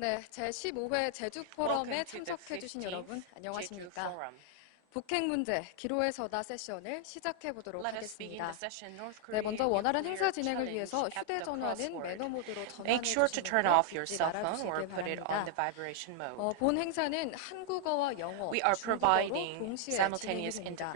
네, 제15회 제주 포럼에 참석해 주신 여러분 안녕하십니까? 북핵 문제 기로에 서다 세션을 시작해 보도록 하겠습니다. 네, 먼저 원활한 행사 진행을 위해서 휴대전화는 매너 모드로 전환해 주시는데 잊지 말아주시길 바랍니다. 본 행사는 한국어와 영어, 중국어로 동시에 진행됩니다.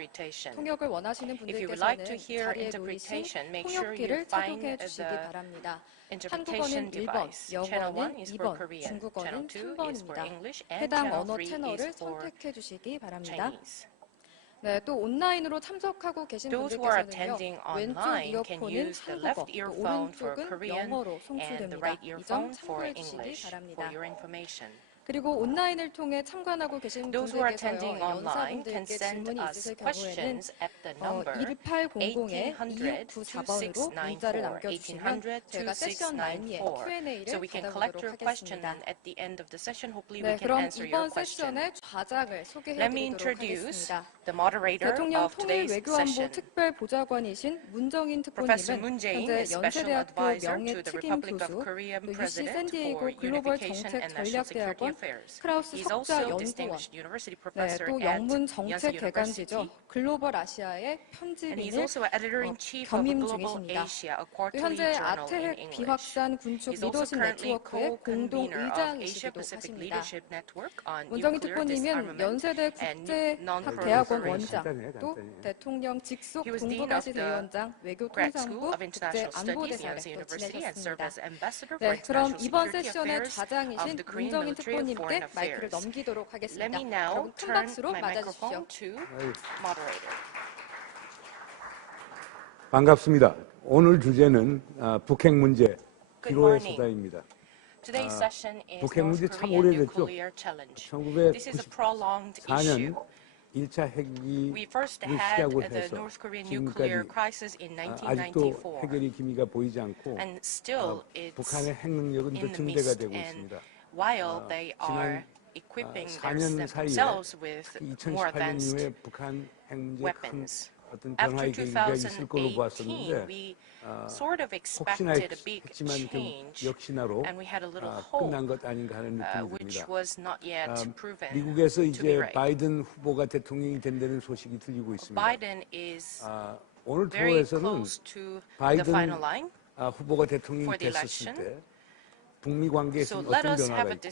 통역을 원하시는 분들께서는 자리에 놓이신 통역기를 착용해 주시기 바랍니다. 한국어는 1번, 영어는 2번, 중국어는 3번입니다. 해당 언어 채널을 선택해 주시기 바랍니다. 네, 또 온라인으로 참석하고 계신 분들께서는요, 왼쪽 이어폰은 한국어, 또 오른쪽은 영어로 송출됩니다. 이 점 참고해 주시기 바랍니다. 그리고 온라인을 통해 참관하고 계신 분들께서요, 연사분들께 질문이 있으실 경우에는 1800-2694번으로 문자를 남겨주시면 저희가 세션 말미에 Q&A를 받아보도록 하겠습니다. 네, 그럼 이번 세션의 좌장을 소개해드리도록 하겠습니다. 대통령 통일외교안보 특별보좌관이신 문정인 특보님은 현재 연세대학교 명예특임 교수, 또 UC 샌디에이고 글로벌 정책 전략대학원 크라우스 석자 연구원, 네, 또 영문 정책 개간지죠. 글로벌 아시아의 편집인을 겸임 중이십니다. 또 현재 아태핵 비확산 군축 리더십 네트워크의 공동 의장이시기도 하십니다. 문정인 특보님은 연세대 국제학대학원 원장, 또 대통령 직속 동북아시대위원장, 외교통상부 국제안보대사를 또 지내셨습니다. 네, 그럼 이번 세션의 좌장이신 문정인 특보님께 마이크를 넘기도록 하겠습니다. 여러분 큰 박수로 맞아주십시오. 반갑습니다. 오늘 주제는 북핵 문제 기로에 서다입니다. 북핵 문제 참 오래됐죠. 1994년 1차 핵이 시작을 해서 지금까지 아직도 해결의 기미가 보이지 않고 북한의 핵 능력은 더 증대가 되고 있습니다. 지난 4년 사이에 2018년 이후에 북한 핵 문제에 큰 어떤 변화의 계기가 있을 걸로 보았었는데 혹시나 했지만 역시나로 끝난 것 아닌가 하는 느낌이 듭니다. 미국에서 이제 바이든 후보가 대통령이 된다는 소식이 들리고 있습니다. 오늘 토론에서는 바이든 후보가 대통령이 됐었을 때 북미 관계에서 어떤 변화가 있고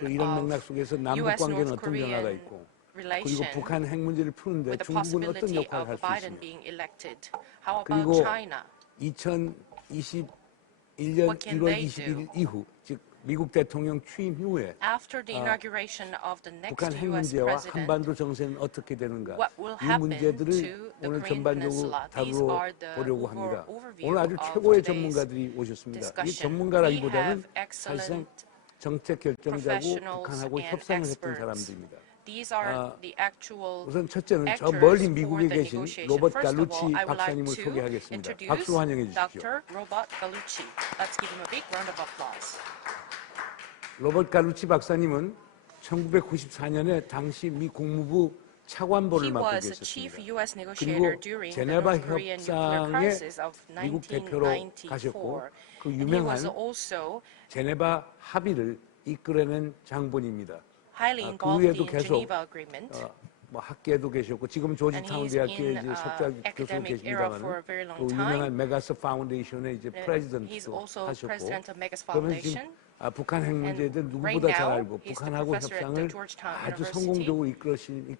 또 이런 맥락 속에서 남북 관계는 어떤 변화가 있고 그리고 북한 핵 문제를 푸는데 중국은 어떤 역할을 할 수 있습니까? 그리고 2021년 1월 20일 이후, 즉 미국 대통령 취임 후에 북한 핵 문제와 한반도 정세는 어떻게 되는가, 이 문제들을 오늘 전반적으로 다루어 보려고 합니다. 오늘 아주 최고의 전문가들이 오셨습니다. 이 전문가라기보다는 사실상 정책 결정자고 북한하고 협상을 했던 사람들입니다. 우선 첫째는 저 멀리 미국에 계신 로버트 갈루치 박사님을 소개하겠습니다. 박수로 환영해 주십시오. 로버트 갈루치 박사님은 1994년에 당시 미 국무부 차관보를 맡고 계셨습니다. 그리고 제네바 협상에 미국 대표로 가셨고 그 유명한 제네바 합의를 이끌어낸 장본입니다. 그 후에도 계속 학계에도 계셨고 지금 조지타운 대학교에 이제 석좌 교수로 계십니다만 그 유명한 메가스 파운데이션의 이제 프레지던트도 하셨고 그러면 지금 북한 핵 문제에 대해 누구보다 잘 알고 북한하고 협상을 아주 성공적으로 이끌어내신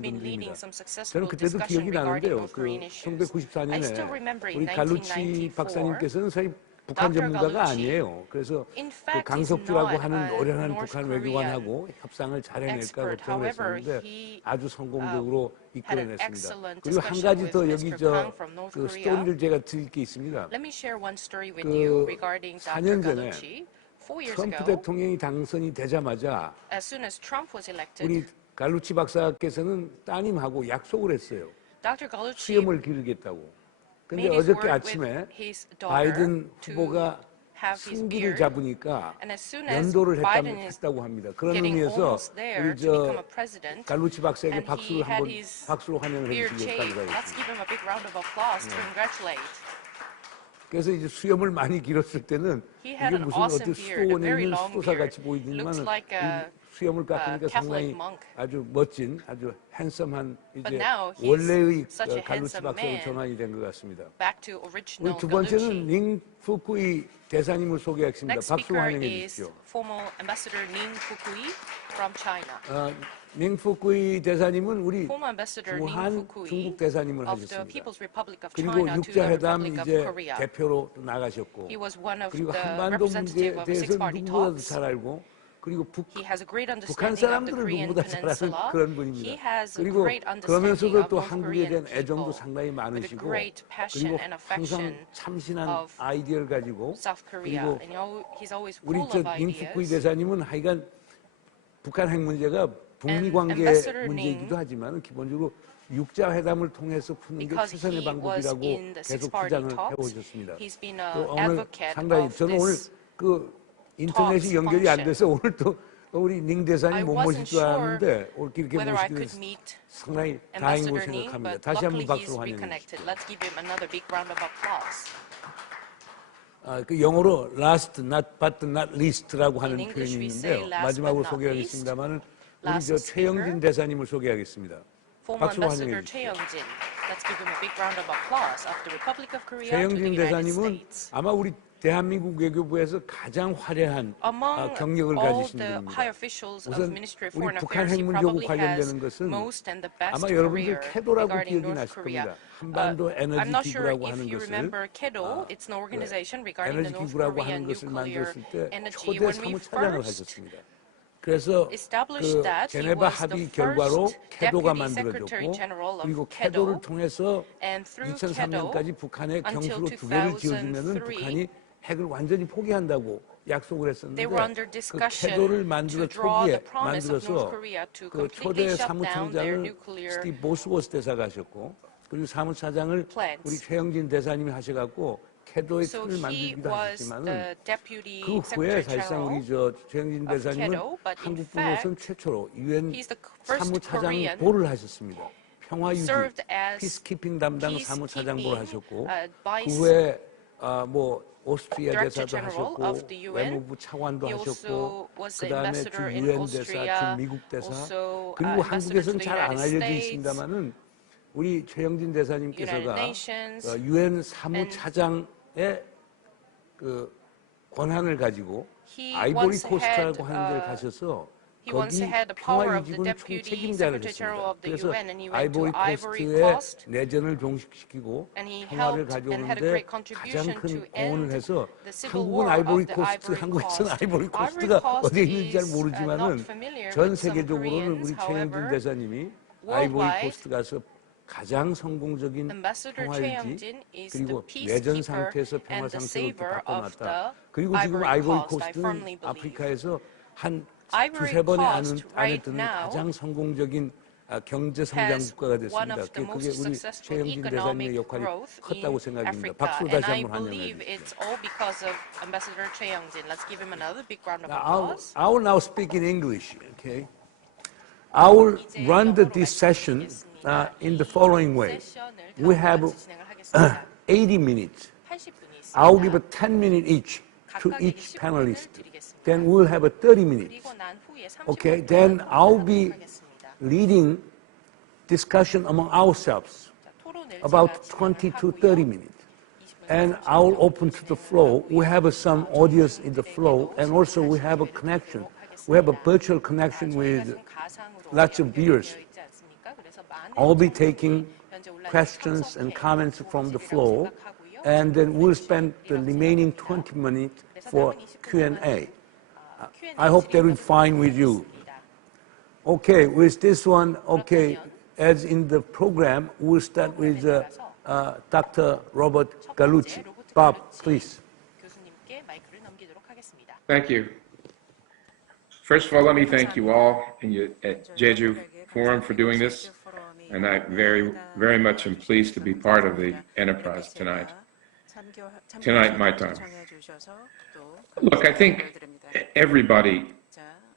분들입니다. 저는 그때도 기억이 나는데요. 그 1994년에 우리 갈루치 박사님께서는 사실 북한 전문가가 아니에요. 그래서 그 강석주라고 하는 노련한 북한 외교관하고 협상을 잘 해낼까 걱정을 했었는데 아주 성공적으로 이끌어냈습니다. 그리고 한 가지 더 여기 그 스토리를 제가 드릴 게 있습니다. 그 4년 전에 트럼프 대통령이 당선이 되자마자 우리 갈루치 박사께서는 따님하고 약속을 했어요. 수염을 기르겠다고. 근데 어저께 아침에 바이든 후보가 승기를 잡으니까 연도를 했다고 합니다. 그런 의미에서 우리 갈루치 박사에게 박수로 환영을 해주시기 바랍니다. 그래서 이제 수염을 많이 길었을 때는 He 이게 had an 무슨 awesome 어떤 beard, a 수도원에 very 있는 long 수도사 beard. 같이 보이더니만은 Looks like a 수염을 깎으니까 Catholic 상당히 monk. 아주 멋진, 아주 핸섬한 But 이제 now he's 원래의 such a 갈루치 handsome 박사로 man. 전환이 된 것 같습니다. Back to 우리 original 두 번째는 Gallucci. 닝 푸쿠이 대사님을 소개하겠습니다. Next 박수로 speaker 환영해 is 주십시오. former Ambassador Ning Fukui from China. 닝 푸쿠이 대사님은 우리 Former Ambassador Ning 주한 Fukui 중국 대사님을 of the 하셨습니다. People's Republic of 그리고 China to the 육자회담 Republic of 이제 Korea. 대표로 또 나가셨고, He was one of 그리고 the 한반도 문제에 representative of 대해서 six-party 누구보다도 talks. 잘 알고, 그리고 He has a great 북한 understanding of the 사람들을 Korean 누구보다 잘 아는 peninsula. 그런 He 분입니다. has a 그리고 great understanding 그러면서도 of 또 North 한국에 Korean 대한 애정도 people 상당히 with a 많으시고, great passion 그리고 and 항상 affection 참신한 of 아이디어를 가지고, South Korea. 그리고 And he's always 우리 full 저 of 닝푸쿠이 ideas. 대사님은 하여간 북한 핵 문제가 북미 관계 Ambassador 문제이기도 Ning, 하지만 기본적으로 육자 회담을 통해서 푸는 게 because 최선의 he was 방법이라고 in the 계속 six-party 주장을 talks, 해오셨습니다. he's been 또 an 오늘 advocate 상당히 of 저는 오늘 this 그 인터넷이 talks 연결이 안 function. 돼서 오늘 또 우리 닝 I 대사님 못 모실 wasn't 줄 sure 알았는데 오늘 이렇게 whether I 모시게 could 돼서 meet 상당히 다행이라고 Ambassador Ning, 생각합니다. but 다시 한번 luckily he's 박수로 환영해 주십시오. reconnected. Let's give him another big round of applause. 그 영어로 last not but not least라고 하는 In 표현이 English we 있는데요. say last 마지막으로 but not 소개하겠습니다만은 우리 Last 저 speaker. 최영진 대사님을 소개하겠습니다. Former 박수로 Ambassador 환영해 Choi 주십시오. Young-jin. Let's give him a big round of applause of the Republic of Korea to the 최영진 United 대사님은 States. 아마 우리 대한민국 외교부에서 가장 화려한 Among 경력을 all 가지신 the 분입니다. high officials of 우선 Ministry of 우리 Foreign 북한 Affairs, 핵 he 문제하고 probably has 관련되는 것은 most and the best 아마 여러분들 career 캐도라고 regarding 기억이 North 나실 Korea. 겁니다. 한반도 에너지 I'm not sure 기구라고 if 하는 you 것을 remember KEDO. It's an organization regarding the 에너지 North 기구라고 Korean 하는 것을 nuclear 만들었을 때 energy. 초대 When we 사무차장을 first 하셨습니다. 그래서 established 그 that, he 제네바 was the 합의 결과로 first 캐도가 Deputy Secretary 만들어졌고 General of 그리고 KEDO, 캐도를 통해서 and through 2003년까지 북한에 until 경수로 2개를 지어주면은 2003, 북한이 핵을 완전히 포기한다고 약속을 했었는데 They were under 그 discussion 캐도를 to 만들어 draw 초기에 the promise of North 만들어서 Korea to 그 초대 completely shut down their 사무총장을 nuclear 스티브 보스워스 대사가 하셨고 그리고 사무차장을 plants. 우리 최영진 대사님이 하셔갖고 캐도의 So 틀을 he 만들기도 was 하셨지만은 the deputy 그 후에 secretary 사실상 general. 우리 저 최영진 of 대사님은 KEDO, but in 한국분으로서는 fact, 최초로 유엔 he's the first 사무차장 Korean 보를 하셨습니다. 평화유지, served as 피스키핑 담당 사무차장 보를 하셨고 vice 그 후에 뭐 오스트리아 Director 대사도 General 하셨고 of the UN. 외무부 차관도 He 하셨고 also was 그 the 다음에 주 ambassador in 유엔 대사, Austria, 주 미국 대사 also 그리고 ambassador to 한국에서는 the 잘 안 United 알려져 States, 있습니다만은 우리 최영진 대사님께서가 United Nations, 유엔 사무차장의 그 권한을 가지고 He 아이보리 once 코스트라고 had, 하는 데를 가셔서 he once 거기 had the power of the 평화유지군 deputy 총책임자를 secretary general 했습니다. of the 그래서 UN, and he went 아이보리 to Ivory 코스트의 Coast, 내전을 종식시키고 and he 평화를 helped and 가져오는데 had a great 가장 contribution 큰 to 공헌을 end 해서 the civil 한국은 war 아이보리 of the 코스트, Ivory 한국에서는 Coast. 아이보리 Ivory 코스트가 Coast 어디에 있는지 잘 is 모르지만은 not familiar 전 with some 세계적으로는 우리 Koreans. 최영진 However, 대사님이 아이보리 worldwide, 코스트 가서 가장 성공적인 Ambassador Choi 평화유지 Young-jin is the 그리고 peacekeeper 내전 상태에서 평화 and the 상태로 또 saver of 바꿔놨다. the 그리고 지금 Ivory 아이보리 Coast, I 코스트는 firmly believe. 아프리카에서 한 Ivory 두세 번의 Coast 안에 right 드는 now 가장 성공적인 경제 성장 has 국가가 one 됐습니다. of the 그게 most 우리 successful 최영진 대사님의 economic 역할이 growth 컸다고 in 생각합니다. Africa, 박수로 and 다시 I 한번 환영해 believe 주십시오. it's all because of Ambassador Choi Young-jin. Let's give him another big round of Now, applause. I will now speak in English. Okay, I will run this session in the following way. We have 80 minutes. 80분이 I will 있습니다. give a 10-minute each to 각각 each 20분을 panelist. 드리겠습니다. Then we'll have a 30 minutes. 그리고 난 후에 30분 Okay, then I'll be 하겠습니다. leading discussion among ourselves 자, 토론을 about 제가 20 to 진행을 30 하고요. minutes. 20분 And I'll open to the flow. We have some audience in the flow, and also we have a connection. We have a virtual connection with lots of viewers. I'll be taking questions and comments from the floor, and then we'll spend the remaining 20 minutes for Q&A. I hope that will be fine with you. Okay, with this one, okay, as in the program, we'll start with Dr. Robert Gallucci. Bob, please. 교수님께 마이크를 넘기도록 하겠습니다. Thank you. First of all, let me thank you all and you at Jeju Forum for doing this. And I very much am pleased to be part of the enterprise tonight. Tonight, my time. Look, I think everybody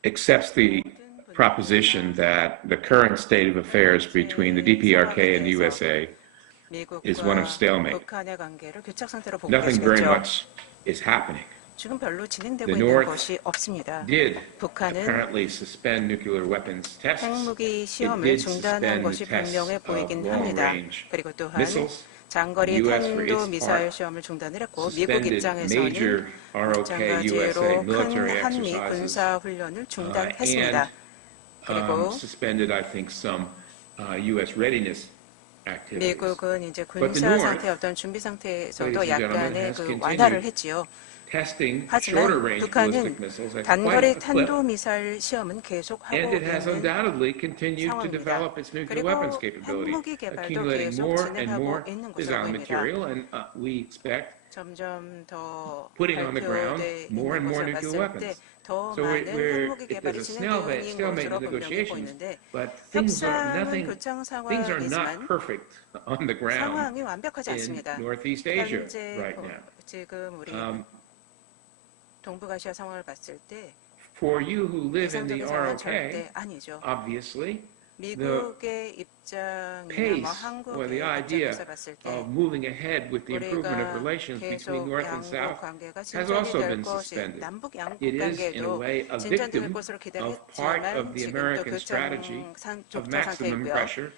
accepts the proposition that the current state of affairs between the DPRK and the USA is one of 미국과 stalemate. 북한의 관계를 교착 상태로 보고 Nothing very 계시겠죠. much is happening. 지금 별로 진행되고 The 있는 North 것이 없습니다. did 북한은 apparently suspend nuclear weapons tests. 핵무기 It 시험을 did 중단한 suspend 것이 the tests 분명해 of 보이긴 long 합니다. range 그리고 또한 missiles. 장거리 The US for 탄도 its 미사일 part 시험을 중단을 했고 미국 suspended 입장에서는 major ROK USA 마찬가지로 military 큰 한미 exercises 군사 훈련을 and 중단했습니다. 그리고 suspended, I think, some US readiness activities. 미국은 이제 But the 군사 North, 상태 어떤 준비 상태에서도 ladies and gentlemen, 약간의 has 그 continued 완화를 했지요. Testing 하지만 shorter range 북한은 ballistic missiles at quite 단거리 a clip. 탄도 미사일 시험은 계속하고 And it has 있는 undoubtedly continued to 상황입니다. develop its nuclear 그리고 weapons capability, 핵무기 개발도 accumulating 계속 more and 진행하고 more 있는 것으로 fissile 보입니다. material, and we expect 점점 더 putting on the ground 발표돼 more and 있는 more 것을 nuclear 봤을 때 weapons. 더 So 많은 we're, 핵무기 if 개발이 there's a 진행되고 있는 stalemate 것으로 in 분명해 negotiations, 보이는데 but things are 협상은 nothing, 교착 things are not 상황이지만 perfect on the ground 상황이 완벽하지 in 않습니다. Northeast Asia 현재 right now. 지금 우리 동북아시아 상황을 봤을 때 For you who live in the 이상적인 상황은 ROK, 절대 아니죠. obviously, 미국의 입장이나 pace 뭐 or 한국의 the idea 입장에서 봤을 때 of moving ahead with the improvement of 우리가 relations between 계속 North and 양국 South 관계가 has 진전이 also 될 been 것이 suspended. 남북 양국 It is, in a 관계도 way, a 진전될 victim 것으로 of part of 기대했지만 the 지금도 American strategy 교착 of maximum 상태이고요. pressure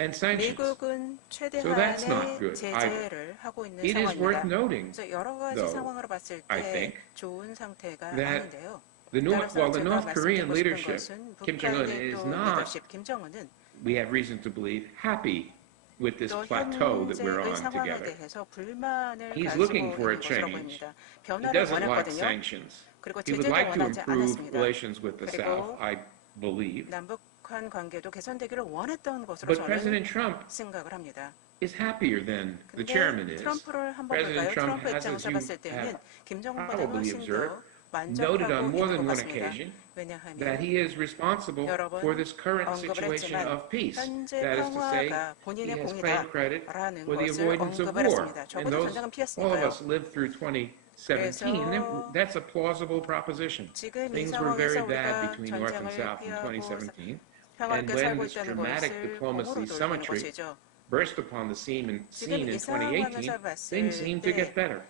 and sanctions. 미국은 So that's not 최대한의 good 제재를 하고 있는 It is worth 상황입니다. noting, 그래서 여러 가지 though, 상황으로 봤을 I 때 think, 좋은 상태가 that 아닌데요. while the 따라서 North 제가 Korean 말씀드리고 leadership, 싶은 것은 Kim Jong-un, 북한의 is 또 not, 리더십 김정은은 we have reason to believe, happy with this 또 plateau that we're 현재의 on 상황에 together. 대해서 불만을 He's 가지고 looking for a 있는 것으로 change. 보입니다. He 변화를 doesn't like 원했거든요. sanctions. 그리고 He would 제재도 like to 원하지 improve 않았습니다. relations with the 그리고 South, I believe. 남북한 관계도 개선되기를 원했던 것으로 But 저는 President Trump 생각을 합니다. is happier than the 근데 chairman is. 트럼프를 한번 President 볼까요? Trump 트럼프 has, as 입장에서 you 봤을 때는 have 김정은보다 probably 훨씬 observed, 더 noted 만족하고 on more 있는 than 것 one 같습니다. occasion that 왜냐하면 he is responsible 여러 번 for this current 언급을 situation 했지만 of peace. 현재 That is to say, 평화가 he 본인의 has claimed credit 공이다라는 for the 것을 avoidance of 언급을 war. 했습니다. And 적어도 those, 전쟁은 all of 피했으니까요. us lived through 2017. That's a plausible proposition. 지금 이 Things were very 상황에서 bad 우리가 between North and 전쟁을 South in 피하고 2017. And 평화롭게 when 살고 this 있다는 dramatic 것을 diplomacy 공으로 돌리는 symmetry 것이죠. burst upon the scene in 지금 이 상황에서 2018, 봤을 things seem to get 때 better.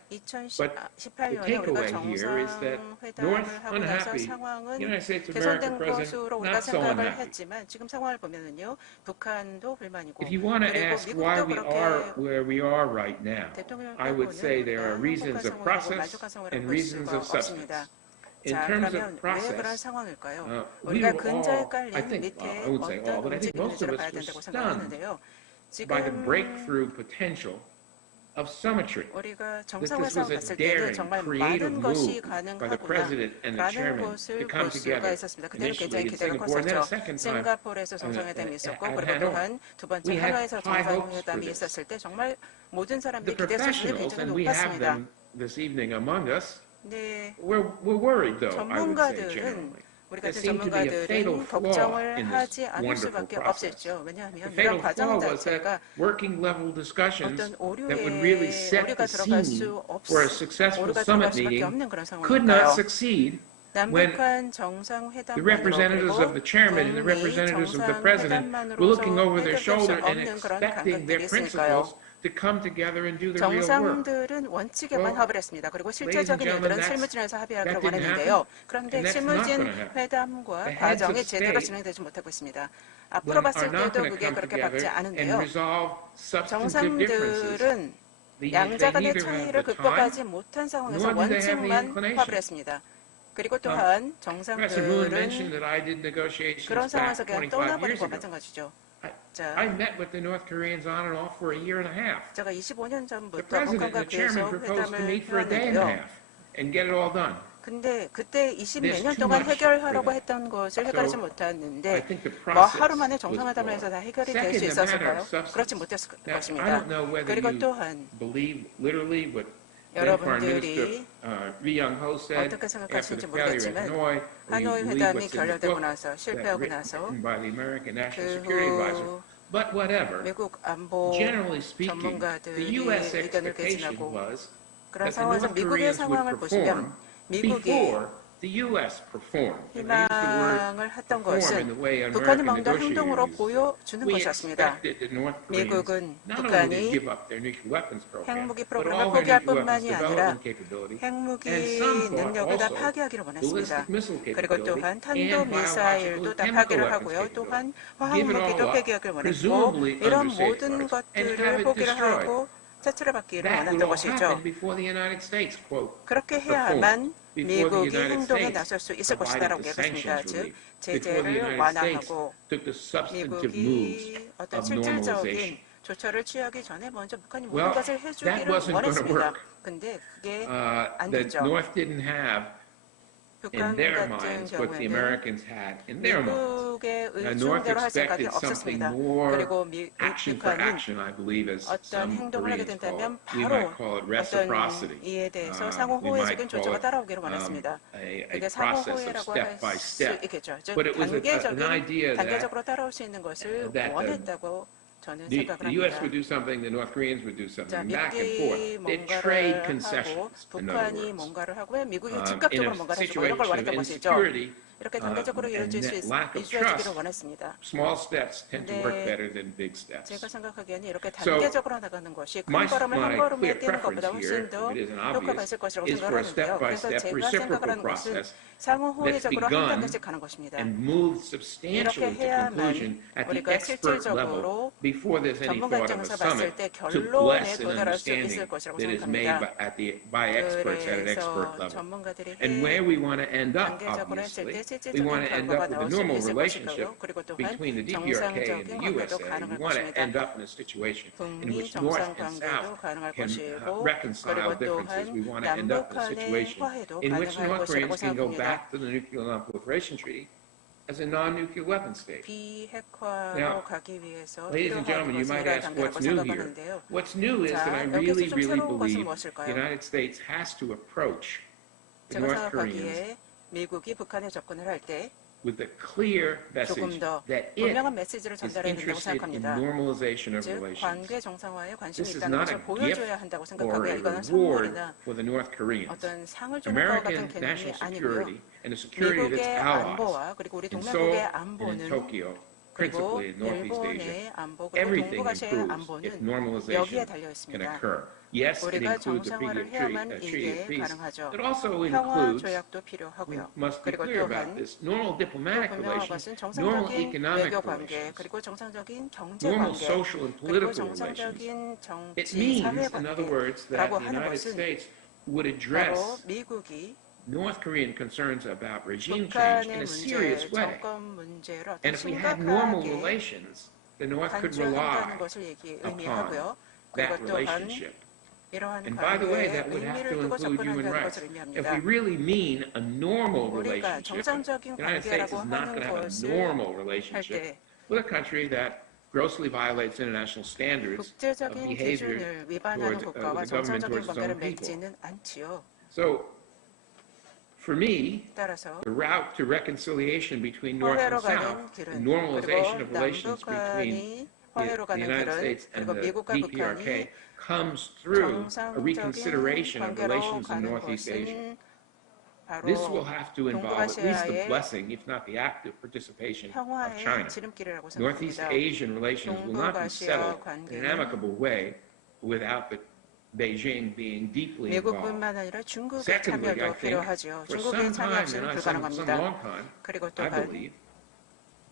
But the 2018년에 우리가 takeaway here is that North 정상회담을 하고 나서 unhappy, 상황은 United States of 개선된 America president 것으로 우리가 not so 생각을 unhappy. 했지만 지금 상황을 보면은요 북한도 불만이고 If you want to 그리고 ask why 미국도 we are 그렇게 where we are right now, 대통령을 I would say 빼고는 there are 우리가 reasons of 행복한 상황이라고 process 만족한 상황이라고 and 볼 reasons 수가 of substance. 없습니다. In 자 terms 그러면 of 왜 그런 process, 상황일까요? we 우리가 were 근저에 all, 깔린 I think, 밑에 I wouldn't say all, 어떤 but I think most of 움직임인지를 us 봐야 were 된다고 stunned 생각하는데요. by the 지금 breakthrough potential of symmetry. 우리가 That 정상회담 this was 봤을 a 때는 daring, 정말 creative 많은 것이 move by the president and the 가능하구나라는 chairman 것을 to come 볼 수가 together. 있었습니다. 그때는 Initially 굉장히 in 기대가 Singapore, and then a 컸었죠. second time 싱가포르에서 정상회담이 있었고 at 그리고 Hanoi. 또한 두 번째 We had 하노이에서 high hopes for 정상회담이 this. 있었을 때 정말 모든 The 사람들이 기대 수준이 professionals, 굉장히 and we have 높았습니다. them this evening among us, 네, we're worried though, I would say 전문가들은 generally. 우리 There 같은 seemed to be a fatal 전문가들은 flaw 걱정을 in this 하지 않을 wonderful 수밖에 process. 없었죠. 왜냐하면 The 이런 fatal 과정 flaw was 자체가 that working level discussions 어떤 that would really 오류에 set 오류가 the 들어갈 scene 수 for a successful 오류가 summit 들어갈 수밖에 meeting 없는 그런 could not 상황이니까요. succeed when 남북한 the 정상회담만으로 representatives of the chairman and the 북미 representatives of the president were looking over their shoulder and expecting their principals to come together and do the real work. 정상들은 원칙에만 Well, 합의를 했습니다. 그리고 ladies and 실질적인 gentlemen, 일들은 실무진에서 합의하기를 that didn't 원했는데요. happen, 그런데 and that's not 실무진 gonna happen. 회담과 The heads of 과정이 제대로 state 진행되지 못하고 있습니다. are 앞으로 봤을 not 때도 going to 그게 come 그렇게 together 받지 and 않은데요. resolve substantive differences. 정상들은 They 양자 간의 neither have 차이를 the time, 극복하지 못한 상황에서 nor do they have the 원칙만 inclination. 합의를 했습니다. 그리고 또한 Professor Moon 정상들은 mentioned that I did negotiations 그런 back 상황에서 그냥 25 떠나버린 years 것과 ago. 마찬가지죠. I 자, met with the North Koreans on and off for a year and a half. 제가 25년 The 전부터 president 북한과 and the chairman 계속 proposed to 회담을 meet for a day and a 해왔는데요. half and get it all done. 근데 그때 20몇 There's 년 too 동안 much 해결하려고 for that. 했던 것을 해결하지 So, I 못했는데 think the 뭐 process 하루 만에 was 정상회담을 flawed. 해서 다 해결이 될 Second, 수 the matter 있었을까요? of substance. 그렇지 못했을 Now, I 것입니다. don't know whether 그리고 you 또한 believe literally what then Foreign Minister 여러분들이 Ri Young-ho said 어떻게 after 생각하실지 the failure of 모르겠지만 Hanoi, or you 하노이 believe 회담이 what's in the 결렬되고 book 나서 that 실패하고 written 나서 by the American National 그 Security Advisor. 후 But whatever, 미국 안보 generally speaking, the 전문가들이 U.S. 의견을 expectation 개진하고 was 그런 that the 상황에서 North 미국의 Koreans would 상황을 보시면 perform 미국이 before the U.S. performed. And I use the word 희망을 했던 perform in the 것은 way 북한이 American 뭔가 행동으로 negotiators used it. 보여주는 We 것이었습니다. expected the North Koreans 미국은 not only to 북한이 give up their nuclear weapons program, 핵무기 but 프로그램을 all their 포기할 nuclear weapons 뿐만이 아니라 development capability, 핵무기 and some thought 능력을 다 also 파괴하기를 원했습니다. ballistic missile 그리고 capability 또한 and 탄도미사일도 biological 다 chemical 파괴를 weapons 하고요. capability. 또한 Give it 화학무기도 all up, 폐기하기를 원했고 presumably 이런 under 모든 safeguards, and have 것들을 it 포기를 destroyed. 하고 차치를 받기를 That would 원했던 all 것이죠. happen before the United States, quote, 그렇게 performed, 해야만 before the 미국이 United 행동에 States 나설 수 있을 provided 것이다라고 the 얘기했습니다. sanctions 즉 relief, before the 제재를 United States 완화하고 took the substantive moves 미국이 어떤 of 실질적인 normalization. 조처를 취하기 전에 먼저 북한이 모든 Well, 것을 that 해주기를 wasn't going to 원했습니다. work. 근데 그게 안 The 됐죠. North didn't have in 북한 their 같은 minds what the 경우에는 Americans had in their minds. 미국의 The North 의중대로 할 생각이 expected something 없었습니다. more 그리고 action for 북한은 action, I believe, as 어떤 some 행동을 하게 Koreans call 된다면 it. We 바로 might call it 어떤 reciprocity. 이에 대해서 상호 We might 호혜적인 call 조처가 it 따라오기를 원했습니다. a 이게 상호 process of 호혜라고 step 할 by 수 step. 있겠죠. 즉 But it was an idea that 단계적으로 따라올 수 있는 것을 that 원했다고 저는 the 생각을 U.S. 합니다. would do something, the North Koreans would do 자, something, back and 미국이 forth. They trade 뭔가를 하고 concessions, in other 북한이 words. 뭔가를 하고요. 미국이 In 즉각적으로 a 뭔가를 해주고 이런 걸 situation of 원했던 것이죠. insecurity, 이렇게 단계적으로 and 이루어질 수 lack of 이루어지기를 trust, 원했습니다. small steps tend to work 네. better than big steps. 제가 생각하기에는 이렇게 So, 단계적으로 나가는 것이 My 큰 걸음을 한 걸음에 clear 뛰는 preference 것보다 훨씬 here, 더 if it isn't 효과가 obvious, 있을 것이라고 is for a 생각하는데요. 그래서 step-by-step 제가 reciprocal 생각을 하는 것은 process 상호 that's 호혜적으로 한 begun 단계씩 가는 것입니다. and moved 이렇게 substantially to 해야만 conclusion at the 우리가 expert level 실질적으로 before there's any 전문가 thought of a 입장에서 봤을 summit 때 to 결론에 bless an 도달할 수 understanding 있을 것이라고 that is made 생각합니다. by experts at an expert 그래서 level. 전문가들이 And where we want to end up, 단계적으로 했을 obviously, 때 we want 실질적인 to end 결과가 up with a 나올 수 normal 있을 relationship 것이고요. 그리고 또한 between the DPRK and 정상적인 the 관계도 USA. We 가능할 want to 것입니다. end up in a situation in 북미 which North 정상 and 관계도 South 가능할 can 것이고 reconcile 그리고 differences. We 또한 want to end up in a 남북한의 situation 화해도 in which 가능할 North 것이라고 Koreans can go 생각합니다. back to the Nuclear Non-Proliferation Treaty as a non-nuclear weapon state. 비핵화로 Now, 가기 위해서 Ladies and 필요한 gentlemen, you 것은 might 이러한 ask 단계라고 what's new here. 생각하는데요. What's new is that I 자, 여기서 really, 좀 really 새로운 것은 believe 무엇일까요? the United States has to approach the 제가 North Koreans 생각하기에 미국이 북한에 접근을 할 때 with a clear 조금 message 더 that it 분명한 메시지를 is 전달해야 된다고 interested in 생각합니다. normalization of 즉 relations. 관계 정상화에 관심이 This is 있다는 not a 것을 보여줘야 gift 한다고 or 생각하고요. a 이거는 reward 선물이나 for the North Koreans. 어떤 상을 주는 것 같은 American 개념이 national 아니고요. security and the security of its 미국의 allies 안보와 그리고 우리 in 동맹국의 Seoul and in 안보는 Tokyo, 그리고 principally in Northeast Asia, 일본의 안보 그리고 everything 동북아시아의 improves if 안보는 여기에 normalization 달려 can 있습니다. occur. Yes, it 우리가 includes a 정상화를 treaty 해야만 of 이게 peace. 가능하죠. It also 평화 includes, 조약도 we 필요하고요. must be 그리고 clear about 또한 this, normal 또 diplomatic 분명한 relations, 것은 normal 정상적인 economic 외교 관계 relations, 그리고 정상적인 경제 normal 관계 social and 그리고 political relations. 정상적인 It 정치 means, 사회 in other words, that 관계라고 the 하는 United 것은 States would 바로 address 미국이 North Korean concerns about regime change in 북한의 a serious 문제, way. 정권 문제를 어떤 And if we had normal 심각하게 relations, the North could 간주한다는 rely 것을 upon 의미하고요. that 그리고 또한 relationship. 이러한 And by the way, 관계에 that would have 의미를 to 두고 include human 접근한다는 rights. 것을 If 의미합니다. we really mean a normal 우리가 relationship, 정상적인 the United States 관계라고 is not 하는 going to have a 것을 normal 할 relationship 때 with a country that grossly violates international standards of 국제적인 behavior 기준을 위반하는 towards 국가와 the government 정상적인 towards its 관계를 own people. 맺지는 않지요. So, for me, 따라서 the route to reconciliation between North and 화해로 South, 가는 the 길은 normalization of 그리고 relations between 남북한이 화해로 the 가는 United 길은 States and 그리고 the 미국과 북한이 DPRK comes through a 정상적인 reconsideration of 관계로 relations in 가는 Northeast Asia. 것은 바로 This will have to involve at least the 동북아시아의 blessing, if not the active participation of 평화의 China. 지름길이라고 Northeast 생각합니다. Asian relations will not be 동북아시아 settled in 관계는 an amicable way without the Beijing being deeply involved. 미국뿐만 아니라 중국의 Secondly, I 참여도 think 필요하죠. for 중국의 some 참여 time, 없이는 and some 불가능합니다. long time, 그리고 I 또한 believe,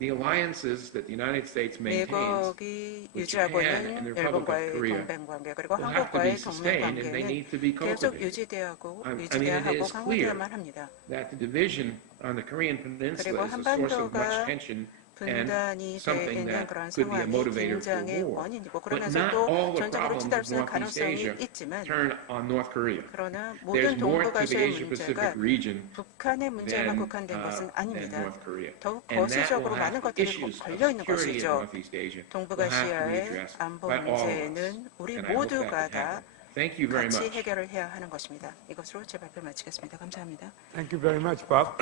the alliances that the United States maintains 미국이 with 유지하고 Japan and 있는 the Republic of 일본과의 Korea 동맹 관계 그리고 will have to be 한국과의 동맹 sustained and they 관계는 need to be 계속 cultivated. 유지되고 I mean, it 유지돼야 하고 is clear 강화돼야만 합니다. that the division on the Korean 그리고 Peninsula is a source of much 한반도가 tension 분단이 and 돼 something 있는 that 그런 could be a 상황이 motivator for 긴장의 war. 원인이고 But 그러면서 not 또 all the 전쟁으로 problems 치달을 of 수 있는 Northeast 가능성이 Asia 있지만 turn on North Korea. 그러나 There's 모든 more to the 동북아시아의 Asia Pacific 문제가 region 북한의 문제에만 than, 국한된 것은 than 아닙니다. North Korea. 더욱 And that will 거시적으로 많은 have 것들이 issues of 걸려 있는 security in 것이죠. Northeast Asia will have to be 동북아시아의 addressed 안보 by all of us. 문제는 우리 And I hope that 모두가 can 다 happen. Thank you very 같이 much. 해결을 해야 하는 것입니다. 이것으로 제 발표 마치겠습니다. 감사합니다. Thank you very much, Bob.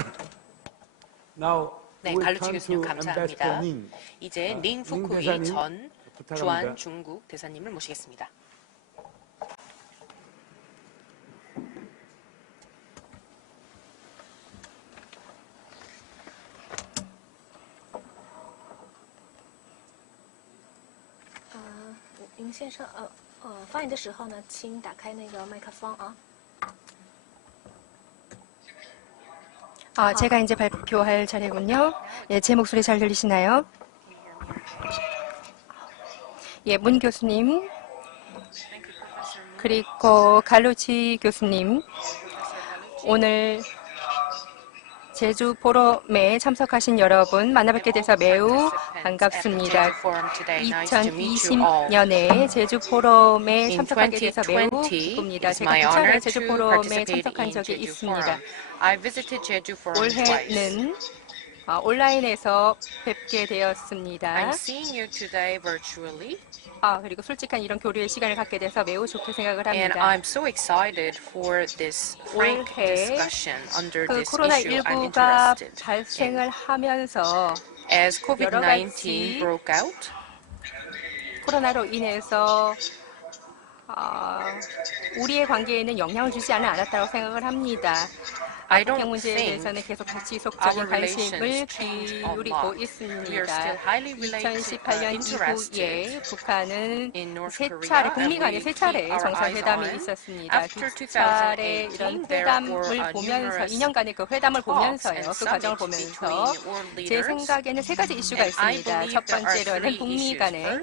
Now, 네, we'll 갈루치 turn 교수님 to 감사합니다. Ambassador Ning. 이제 링 푸쿠이 대사님 전 부탁합니다. 주한 중국 대사님을 모시겠습니다. 林先生，发言的时候呢，请打开那个麦克风啊。 제가 이제 발표할 차례군요. 예, 제 목소리 잘 들리시나요? 예, 문 교수님, 그리고 갈로치 교수님, 오늘 제주 포럼에 참석하신 여러분 만나뵙게 돼서 매우 반갑습니다. 2020년에 제주 포럼에 참석하게 돼서 매우 기쁩니다. 제가 2차례 제주 포럼에 참석한 적이 있습니다. 올해는 온라인에서 뵙게 되었습니다. 그리고 솔직한 이런 교류의 시간을 갖게 돼서 매우 좋게 생각을 합니다. 올해 그 코로나19가 발생을 하면서 여러 가지 코로나로 인해서 우리의 관계에는 영향을 주지 않았다고 생각을 합니다. 북핵 문제에 대해서는 계속 지속적인 관심을 기울이고 있습니다. 2018년 이후에 북한은 북미 간에 세 차례 정상회담이 있었습니다. 두 차례 이런 회담을 보면서 2년간의 그 회담을 보면서요. 그 과정을 보면서 제 생각에는 세 가지 이슈가 있습니다. 첫 번째로는 북미 간의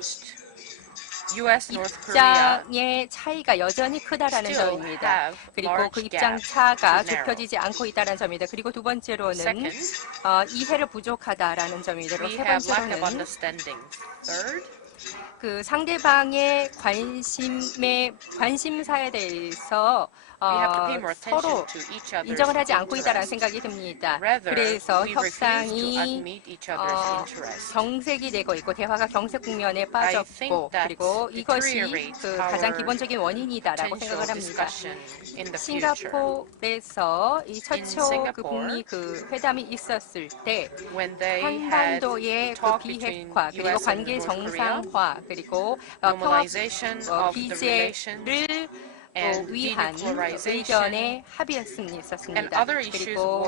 입장의 차이가 여전히 크다라는 점입니다. 그리고 그 입장 차가 좁혀지지 않고 있다는 점입니다. 그리고 두 번째로는 이해를 부족하다라는 점입니다. 그리고 세 번째로는 그 상대방의 관심사에 대해서 서로 인정을 하지 않고 있다는 생각이 듭니다. 그래서 협상이 경색이 되고 있고 대화가 경색 국면에 빠졌고 그리고 이것이 그 가장 기본적인 원인이다라고 생각을 합니다. 싱가포르에서 이 최초 그 북미 그 회담이 있었을 때 한반도의 그 비핵화 그리고 관계 정상화 그리고 평화 기제를 위한 의견에 합의했습니다. 그리고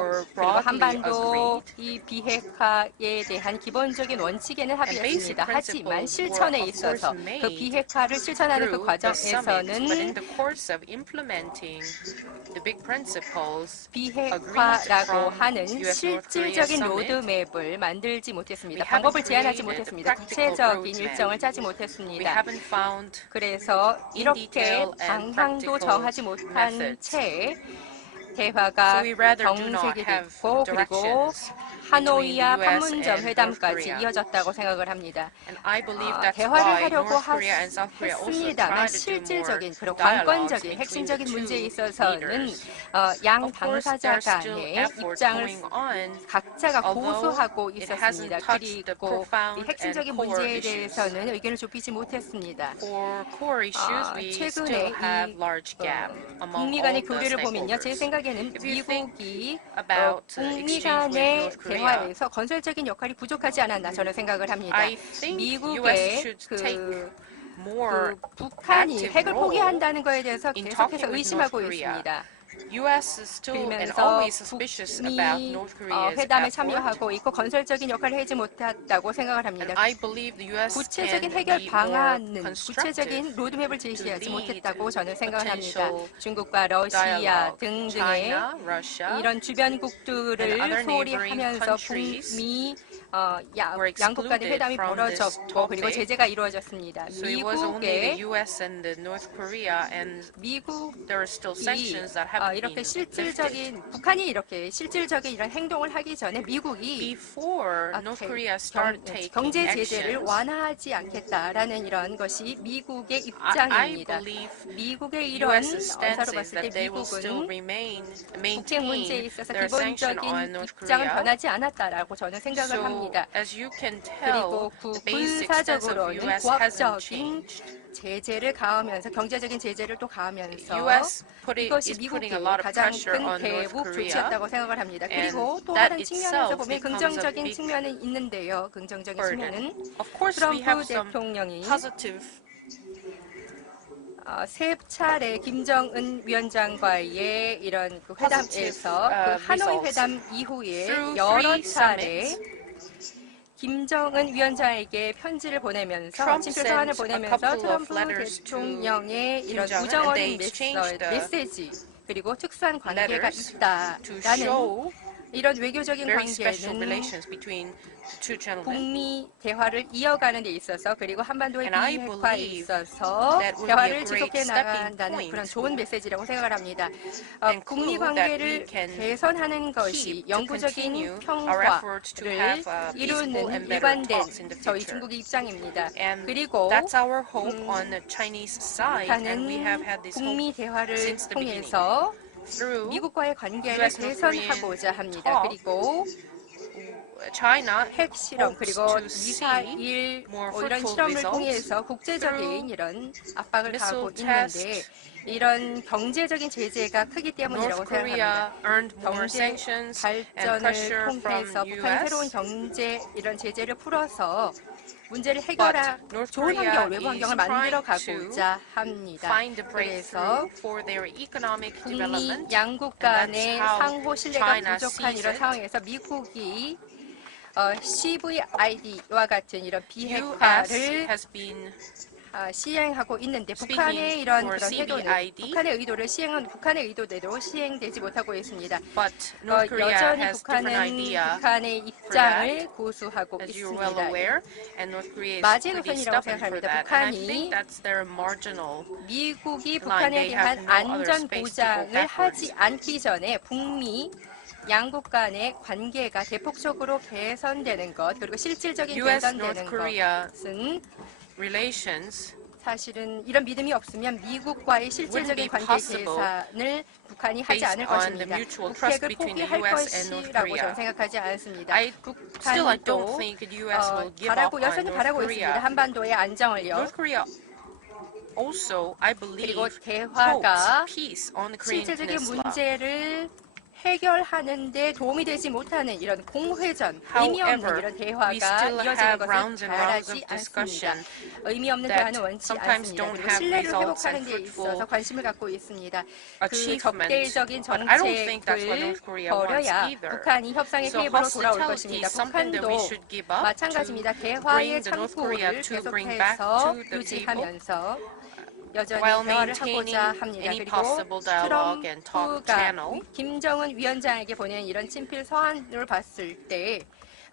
한반도 이 비핵화에 대한 기본적인 원칙에는 합의했습니다. 하지만 실천에 있어서 그 비핵화를 실천하는 그 과정에서는 비핵화라고 하는 실질적인 로드맵을 만들지 못했습니다. 방법을 제안하지 못했습니다. 구체적인 일정을 짜지 못했습니다. 그래서 이렇게 방향도 정하지 못한 채 대화가 경색이 됐고 그리고 하노이와 판문점 회담까지 이어졌다고 생각을 합니다. 대화를 하려고 했습니다만 실질적인 그리고 관건적인 핵심적인 문제에 있어서는 양 당사자 간의 입장을 각자가 고수하고 있었습니다. 그리고 이 핵심적인 문제에 대해서는 의견을 좁히지 못했습니다. 최근에 이 북미 간의 교류를 보면요. 제 생각에는 미국이 북미 간의 대화에서 건설적인 역할이 부족하지 않았나 저는 생각을 합니다. 미국의 그 북한이 핵을 포기한다는 것에 대해서 계속해서 의심하고 있습니다. 그러면서 북미 회담에 참여하고 있고 건설적인 역할을 하지 못했다고 생각을 합니다. 구체적인 해결 방안은 구체적인 로드맵을 제시하지 못했다고 저는 생각을 합니다. 중국과 러시아 등등의 이런 주변국들을 소홀히 하면서 북미 양국 간의 회담이 벌어졌고 그리고 제재가 이루어졌습니다. 미국이 이렇게 실질적인 북한이 이렇게 실질적인 이런 행동을 하기 전에 미국이 경제 제재를 완화하지 않겠다라는 이런 것이 미국의 입장입니다. 미국의 이런 언사로 봤을 때 미국은 북핵 문제에 있어서 기본적인 입장은 변하지 않았다라고 저는 생각을 합니다. 그리고 군사적으로는 고압적인 제재를 가하면서 경제적인 제재를 또 가하면서 이것이 미국의 가장 큰 대북 조치였다고 생각을 합니다. 그리고 또 다른 측면에서 보면 긍정적인 측면은 있는데요. 긍정적인 측면은 트럼프 대통령이 세 차례 김정은 위원장과의 이런 그 회담에서 그 하노이 회담 이후에 여러 차례 김정은 위원장에게 편지를 보내면서 친필 서한을 보내면서 트럼프 대통령의 이런 우정 어린 메시지 그리고 특수한 관계가 있다라는 이런 외교적인 관계는 북미 대화를 이어가는 데 있어서 그리고 한반도의 비핵화에 있어서 대화를 지속해 나간다는 그런 좋은 메시지라고 생각을 합니다. 북미 관계를 개선하는 것이 영구적인 평화를 이루는 일관된 저희 중국의 입장입니다. 그리고 북한은 북미 대화를 통해서 미국과의 관계를 개선하고자 합니다. 그리고 핵실험 그리고 미사일 이런 실험을 통해서 국제적인 이런 압박을 가하고 있는데 이런 경제적인 제재가 크기 때문이라고 생각합니다. 경제 발전을 통해서 북한이 새로운 경제 이런 제재를 풀어서 문제를 해결하고 좋은 환경, 외부 환경을 만들어 가고자 합니다. 그래서 북미 양국 간의 상호 신뢰가 부족한 이런 상황에서 미국이 CVID와 같은 이런 비핵화를 시행하고 있는데 북한의 이런 그런 태도는 북한의 의도를 시행한 북한의 의도대로 시행되지 못하고 있습니다. 여전히 북한은 북한의 입장을 고수하고 있습니다. 마지노선이라고 생각합니다. 북한이 미국이 북한에 대한 안전 보장을 하지 않기 전에 북미 양국 간의 관계가 대폭적으로 개선되는 것 그리고 실질적인 개선되는 것은 사실은 이런 믿음이 없으면 미국과의 실질적인 관계 개선을 북한이 하지 않을 것입니다. 북핵을 포기할 것이라고 저는 생각하지 않습니다. 북한도 여전히 바라고 있습니다. 한반도의 안정을요. 그리고 대화가 실질적인 문제를 해결하는 데 도움이 되지 못하는 이런 공회전, 의미 없는 이런 대화가 이어지는 것을 바라지 않습니다. 의미 없는 대화는 원치 않습니다. 그리고 신뢰를 회복하는 데 있어서 관심을 갖고 있습니다. 그 적대적인 정책을 버려야 북한이 협상의 테이블로 돌아올 것입니다. 북한도 마찬가지입니다. 대화의 창구를 계속해서 유지하면서 여전히 대화를 하고자 합니다. 그리고 트럼프가 김정은 위원장에게 보낸 이런 친필 서한을 봤을 때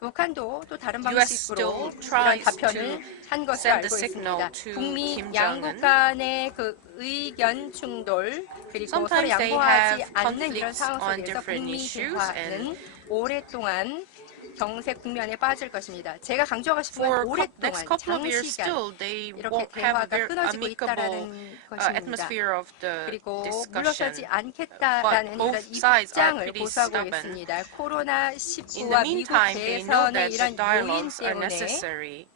북한도 또 다른 방식으로 이런 답변을 한 것을 알고 있습니다. 북미 양국 간의 그 의견 충돌 그리고 서로 양보하지 않는 이런 상황 속에서 북미 대화는 오랫동안 경색 국면에 빠질 것입니다. 제가 강조하고 싶은 건 오랫동안 장시간 이렇게 대화가 끊어지고 있다는 것입니다. 그리고 물러서지 않겠다라는 이런 입장을 고수하고 있습니다. 코로나19와 미국 대선의 이런 요인 때문에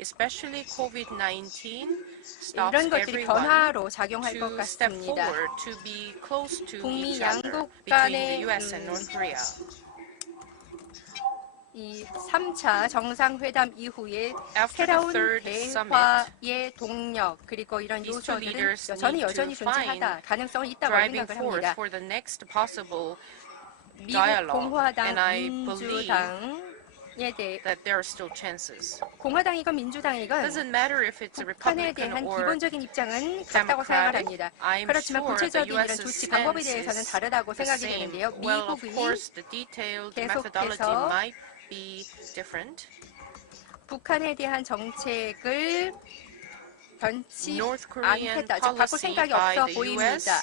이런 것들이 변화로 작용할 것 같습니다. 북미 양국 간의 이 3차 정상회담 이후에 새로운 대화의 동력 그리고 이런 요소들은 여전히 존재하다 가능성은 있다고 생각을 합니다. 미국 공화당, 민주당에 대해 공화당이건 민주당이건 북한에 대한 기본적인 입장은 같다고 생각을 합니다. 그렇지만 구체적인 이런 조치 방법에 대해서는 다르다고 생각이 되는데요. 미국이 계속해서 북한에 대한 정책을 변치 않겠다, 즉 바꿀 생각이 없어 보입니다.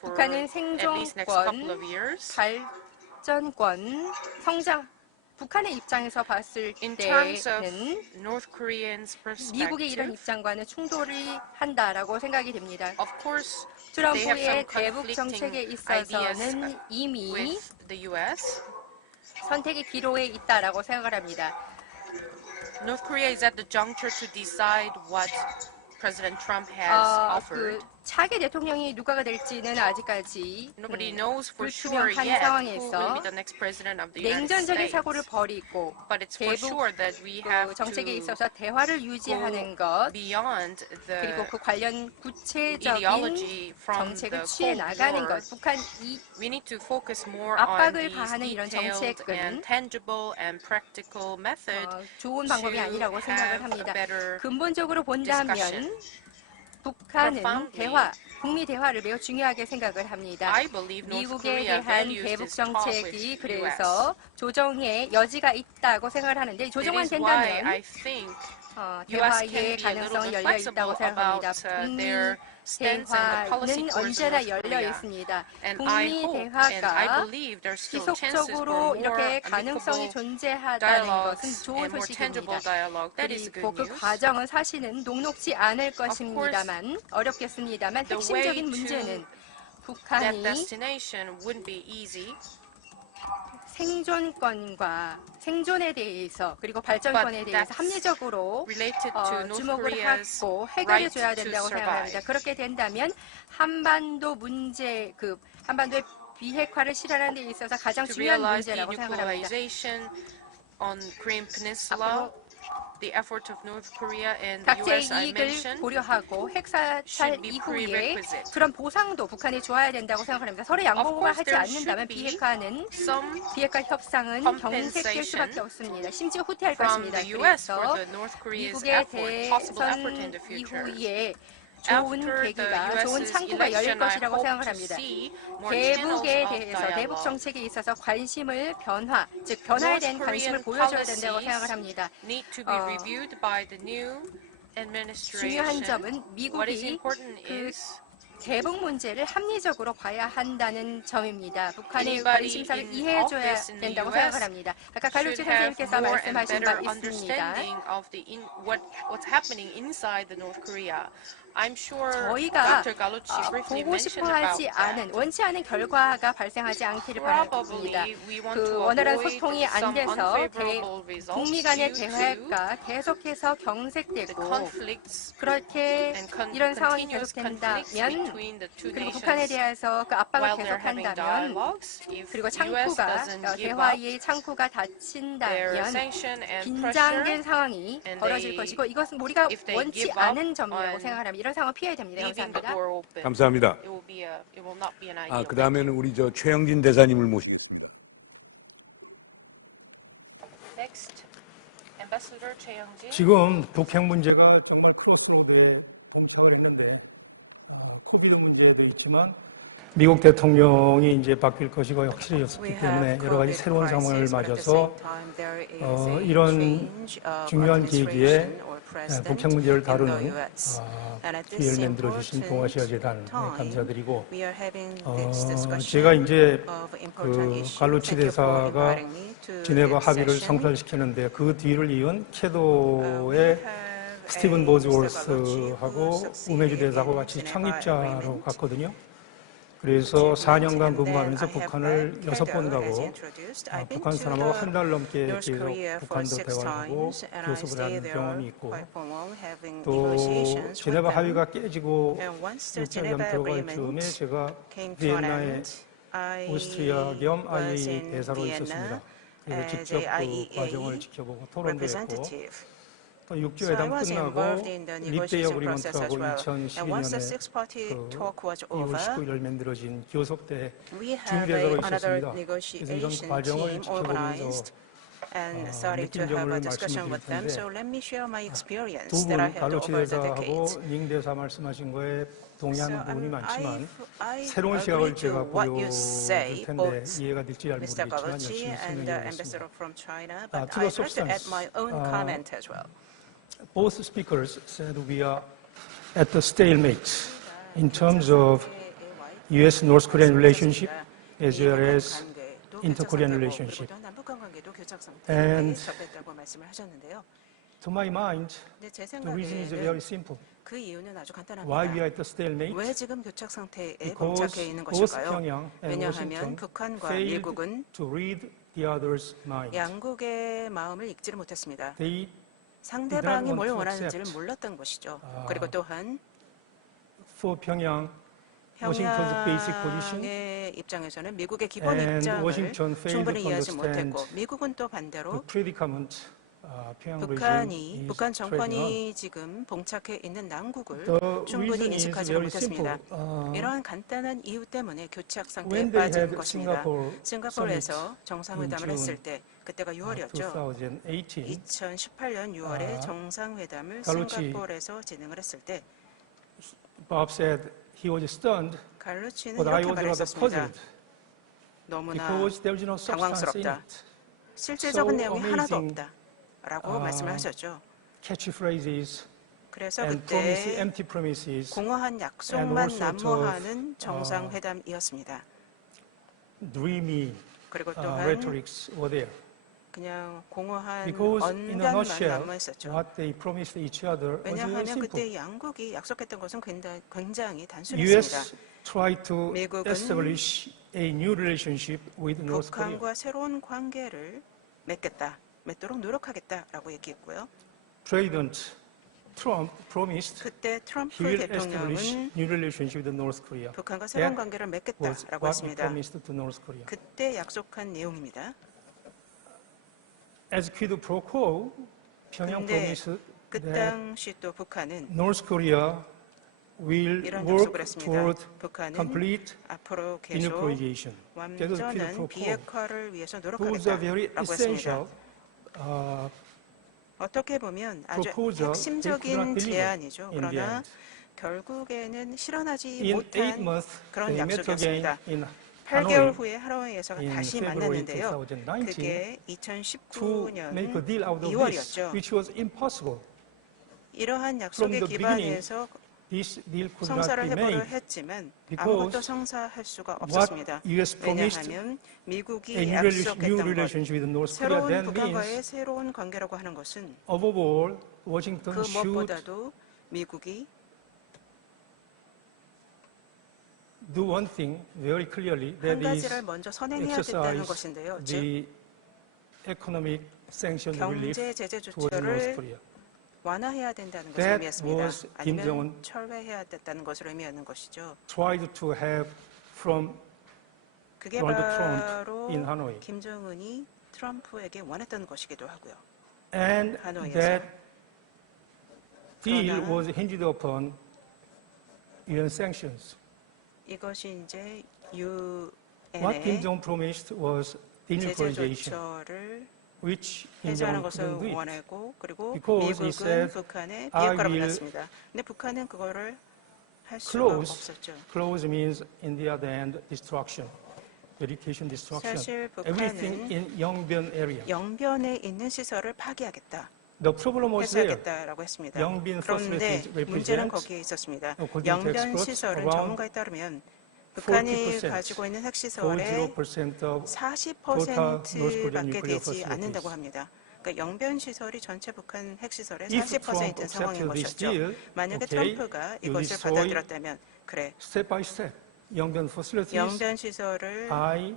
북한은 생존권, 발전권, 성장, 북한의 입장에서 봤을 때는 미국의 이런 입장과는 충돌이 한다라고 생각이 됩니다. 트럼프의 대북 정책에 있어서는 이미 선택의 기로에 있다라고 생각을 합니다. North Korea is at the juncture to decide what President Trump has offered. 차기 대통령이 누가가 될지는 아직까지 Nobody knows for sure 불투명한 yet who will 상황에서 be the next president of the United 냉전적인 States. 사고를 벌이고 But it's for 대북 sure that we have 정책에 to 있어서 대화를 유지하는 것 beyond 그리고 그 the 관련 구체적인 ideology from 정책을 the 취해 Cold 나가는 War. 것, 북한 이 We need to focus more on 압박을 these 가하는 이런 detailed 정책은 and tangible and practical method 좋은 방법이 to 아니라고 생각을 have a 합니다. better 근본적으로 본다면 discussion. 북한은 Profoundly, 대화, 북미 대화를 매우 중요하게 생각을 합니다. I believe North 미국에 Korea 대한 values 대북 this talk with 정책이 US. 그래서 조정의 여지가 있다고 생각을 하는데 It 조정만 is why 된다면 I think US 대화의 can be a little 가능성이 bit 열려 flexible 있다고 생각합니다. about 북미 their stance and the policy 대화는 towards 언제나 North 열려 Korea. 있습니다. And I 북미 hope and 대화가 I believe there's still chances for 지속적으로 more 이렇게 가능성이 amicable 존재하다는 것은 dialogues 좋은 and more tangible 소식입니다. dialogue. That is 그리고 good 그 news. 과정은 사실은 녹록지 않을 것입니다만 어렵겠습니다만 The way 핵심적인 to 문제는 that 북한이 destination wouldn't be easy. 생존권과 생존에 대해서 그리고 발전권에 But 대해서 that's 합리적으로 related to North 주목을 Korea's 하고 해결해 줘야 right to 된다고 생각합니다. survive. 그렇게 된다면 한반도 문제 한반도의 비핵화를 실현하는 데 있어서 가장 To 중요한 realize 문제라고 생각합니다. denuclearization on Korean Peninsula, 앞으로 the effort of North Korea and the 각자의 US I 이익을 mentioned 고려하고 핵사찰 should be 이후에 prerequisite. 그런 보상도 북한이 줘야 된다고 생각합니다. 서로 양보가 하지 there 않는다면 should be 비핵화는 비핵화 협상은 compensation 경색될 수밖에 없습니다. 심지어 후퇴할 from 것입니다. the US 그래서 for the North Korea's 미국의 effort, possible effort in 대선 the future. 이후에 좋은 After the 계기가, 좋은 US's 창구가 열릴 election, I 것이라고 hope 생각을 to 합니다. see more channels 대북에 of 대해서 대북 dialogue. 정책에 있어서 관심을 즉 변화에 대한 North 관심을 Korean 보여줘야 된다고 생각을 policies 합니다. need to be reviewed by the new 중요한 administration. 점은 What is 미국이 important 그 is 대북 문제를 합리적으로 봐야 한다는 점입니다. 북한의 Anybody 관심사를 in 이해해줘야 office in the 된다고 US 생각을 합니다. 아까 갈루치 should have 선생님께서 more and 말씀하신 better 바 있습니다. understanding of what's happening inside the North Korea. I'm sure 저희가 Dr. Gallucci briefly 보고 싶어 mentioned about 하지 that. 않은, 원치 않은 결과가 발생하지 않기를 바랍니다. Probably we want 그 to 원활한 avoid 소통이 안 some 돼서 unfavorable results 북미 간의 due to 대화가 계속해서 the 경색되고 conflicts 그렇게 and 이런 상황이 continuous conflicts 계속된다면 between the two 그리고 북한에 nations 대해서 그 압박을 while they're having 계속한다면 dialogues. If 그리고 US 창구가 doesn't give up 대화의 창구가 their 닫힌다면 sanction and 긴장된 pressure, 상황이 and 벌어질 they- 것이고 이것은 우리가 if they 원치 give up 않은 점이라고 on 생각합니다. 이런 상황 피해야 됩니다. leaving the 감사합니다. door open, 감사합니다. it will not be an ideal. 그 다음에는 우리 최영진 대사님을 모시겠습니다. Next, Ambassador Choi Young-jin. 지금 북핵 문제가 정말 크로스로드에 봉착을 했는데 코비드 문제도 있지만 미국 대통령이 이제 바뀔 것이고 확실해졌기 때문에 여러 가지 새로운 상황을 맞아서 이런 중요한 계기에 북핵 문제를 다루는 기회를 만들어 주신 동아시아 재단에 감사드리고 제가 이제 그 갈루치 대사가 지네바 합의를 성사시키는데 그 뒤를 이은 캐도의 스티븐 보즈월스하고 우메주 대사하고 같이 창립자로 갔거든요. 그래서 4년간 근무하면서 북한을 6번 가고 북한 사람하고 한 달 넘게 계속 북한도 대화하고 교섭을 하는 경험이 있고 또 제네바 합의가 깨지고 6년 들어갈 즈음에 제가 비엔나에 오스트리아 겸 IAEA 대사로 있었습니다. 그래서 직접 그 과정을 지켜보고 토론도 했고 또 6조 회담 끝나고 립데이 어그리먼트하고 2012년에 그 2월 19일 만들어진 교섭대 준비대사로 있었습니다. 그래서 이런 과정을 지켜보면서 느낀 점을 말씀을 드릴 텐데 두 분 갈루치 대사하고 닝 대사 말씀하신 거에 동의하는 부분이 많지만 새로운 시각을 제가 보여줄 텐데 이해가 될지 잘 모르겠지만 열심히 설명드리겠습니다. To the substance, both speakers said we are at the stalemate in terms of U.S.-North Korean relationship as well as inter-Korean relationship. And to my mind, the reason is very simple. 그 이유는 아주 Why we 간단합니다. are at the stalemate? 왜 지금 교착 상태에 Because 봉착해 있는 both 것일까요? 평양 and 왜냐하면 Washington 북한과 failed 미국은 to read the other's mind. 양국의 마음을 읽지를 못했습니다. They 상대방이 뭘 want to 원하는지를 accept, 몰랐던 것이죠. 그리고 또한 for Pyongyang, Washington's basic position, 평양의 입장에서는 미국의 기본 and 입장을 Washington failed 충분히 to 이해하지 understand 못했고 미국은 또 반대로 the predicament Pyongyang regime 북한 is treading on. 정권이 지금 봉착해 있는 난국을 The 충분히 reason is 인식하지 very 못했습니다. simple. 이러한 간단한 이유 때문에 교착 상태에 When they 빠진 had 것입니다. Singapore 싱가포르에서 summit 정상회담을 in 했을 June 때 그때가 6월이었죠. 2018, 2018년 6월에 정상회담을 갈루치 싱가포르에서 진행을 했을 때 Bob said he was stunned, 갈루치는 but I 이렇게 was rather 말했었습니다. puzzled 너무나 because there was no substance in 당황스럽다. it. 실질적인 So 내용이 하나도 amazing, 없다. 라고 말씀을 하셨죠. Catchphrases 그래서 and promise, 그때 empty promises, 공허한 and 약속만 all sorts of, 난무하는 정상회담이었습니다. dreamy 그리고 또한 rhetorics were there. 그냥 공허한 Because in a 언변만 nutshell, 난무했었죠. what they promised each other was very 왜냐하면 simple. 그때 양국이 약속했던 것은 굉장히 단순했습니다. U.S. tried to 미국은 establish a new relationship with North Korea. 북한과 새로운 관계를 맺도록 노력하겠다라고 얘기했고요. President Trump promised 그때 트럼프 he will establish 대통령은 new relationship with North Korea. 북한과 새로운 That 관계를 was 맺겠다라고 what he 했습니다. promised to North Korea. 그때 약속한 내용입니다. As quid pro quo, Pyongyang 근데 promised 그 that 당시 또 북한은 North Korea will 이런 work 약속을 했습니다. toward 북한은 complete 앞으로 계속 denuclearization. That was quid 완전한 pro quo. 비핵화를 위해서 Those are very 노력하겠다라고 essential 했습니다. 어떻게 보면 아주 proposal they could not 핵심적인 deliver 제안이죠. in the 그러나 end. 결국에는 실현하지 In 8 못한 months, 그런 they met again 약속이었습니다. in 8개월 Hanoi 후에 하노이에서 in 다시 February 만났는데요. 2019 그게 to make a 2019년 deal out of this, 2월이었죠. which was impossible. 이러한 약속에 the beginning, 기반해서 This deal could 성사를 not be 해보려 made 했지만 because 아무것도 성사할 수가 what 없었습니다. U.S. promised 왜냐하면 a 미국이 new 약속했던 것, relationship with North Korea 새로운 then 북한과의 means 새로운 관계라고 하는 것은 above all, Washington 그 should 무엇보다도 미국이 do one thing very clearly, 한 that is 가지를 먼저 선행해야 된다는 exercise 것인데요. 즉 the economic sanction relief 경제 제재 towards North 조치를 Korea. 완화해야 된다는 것을 That 의미했습니다. was 아니면 김정은 철회해야 됐다는 것을 의미하는 것이죠. tried to have from 그게 Donald 바로 Trump in Hanoi. 김정은이 트럼프에게 원했던 것이기도 하고요. And 하노이에서. that deal 그러나 was hinged upon UN sanctions. 이것이 이제 What Kim 유엔의 Jong promised was 제재 denuclearization, 조처를 which Kim 해제하는 Jong 것을 couldn't do it. 원하고 그리고 Because he 미국은 said, 북한의 "I 비핵화를 will 원했습니다. 근데 북한은 그거를 할 수가 Close, 없었죠. close means in the other hand destruction, education destruction. 사실 Everything 북한은 in Yongbyon area. 영변에 있는 시설을 파괴하겠다. The problem was there. 해제하겠다라고 했습니다. 영변 그런데 facilities 문제는 represent, 거기에 있었습니다. according to 영변 experts, 시설은 around 전문가에 따르면 북한이 40% 가지고 있는 핵시설의 40% of 40%밖에 되지 않는다고 합니다. 그러니까 영변 시설이 전체 북한 핵시설의 If Trump 40%인 상황인 accepted this 것이었죠. deal, 만약에 okay, 트럼프가 you 이것을 destroy 받아들였다면 그래, step by step. Yongbyon facilities, 영변 시설을 I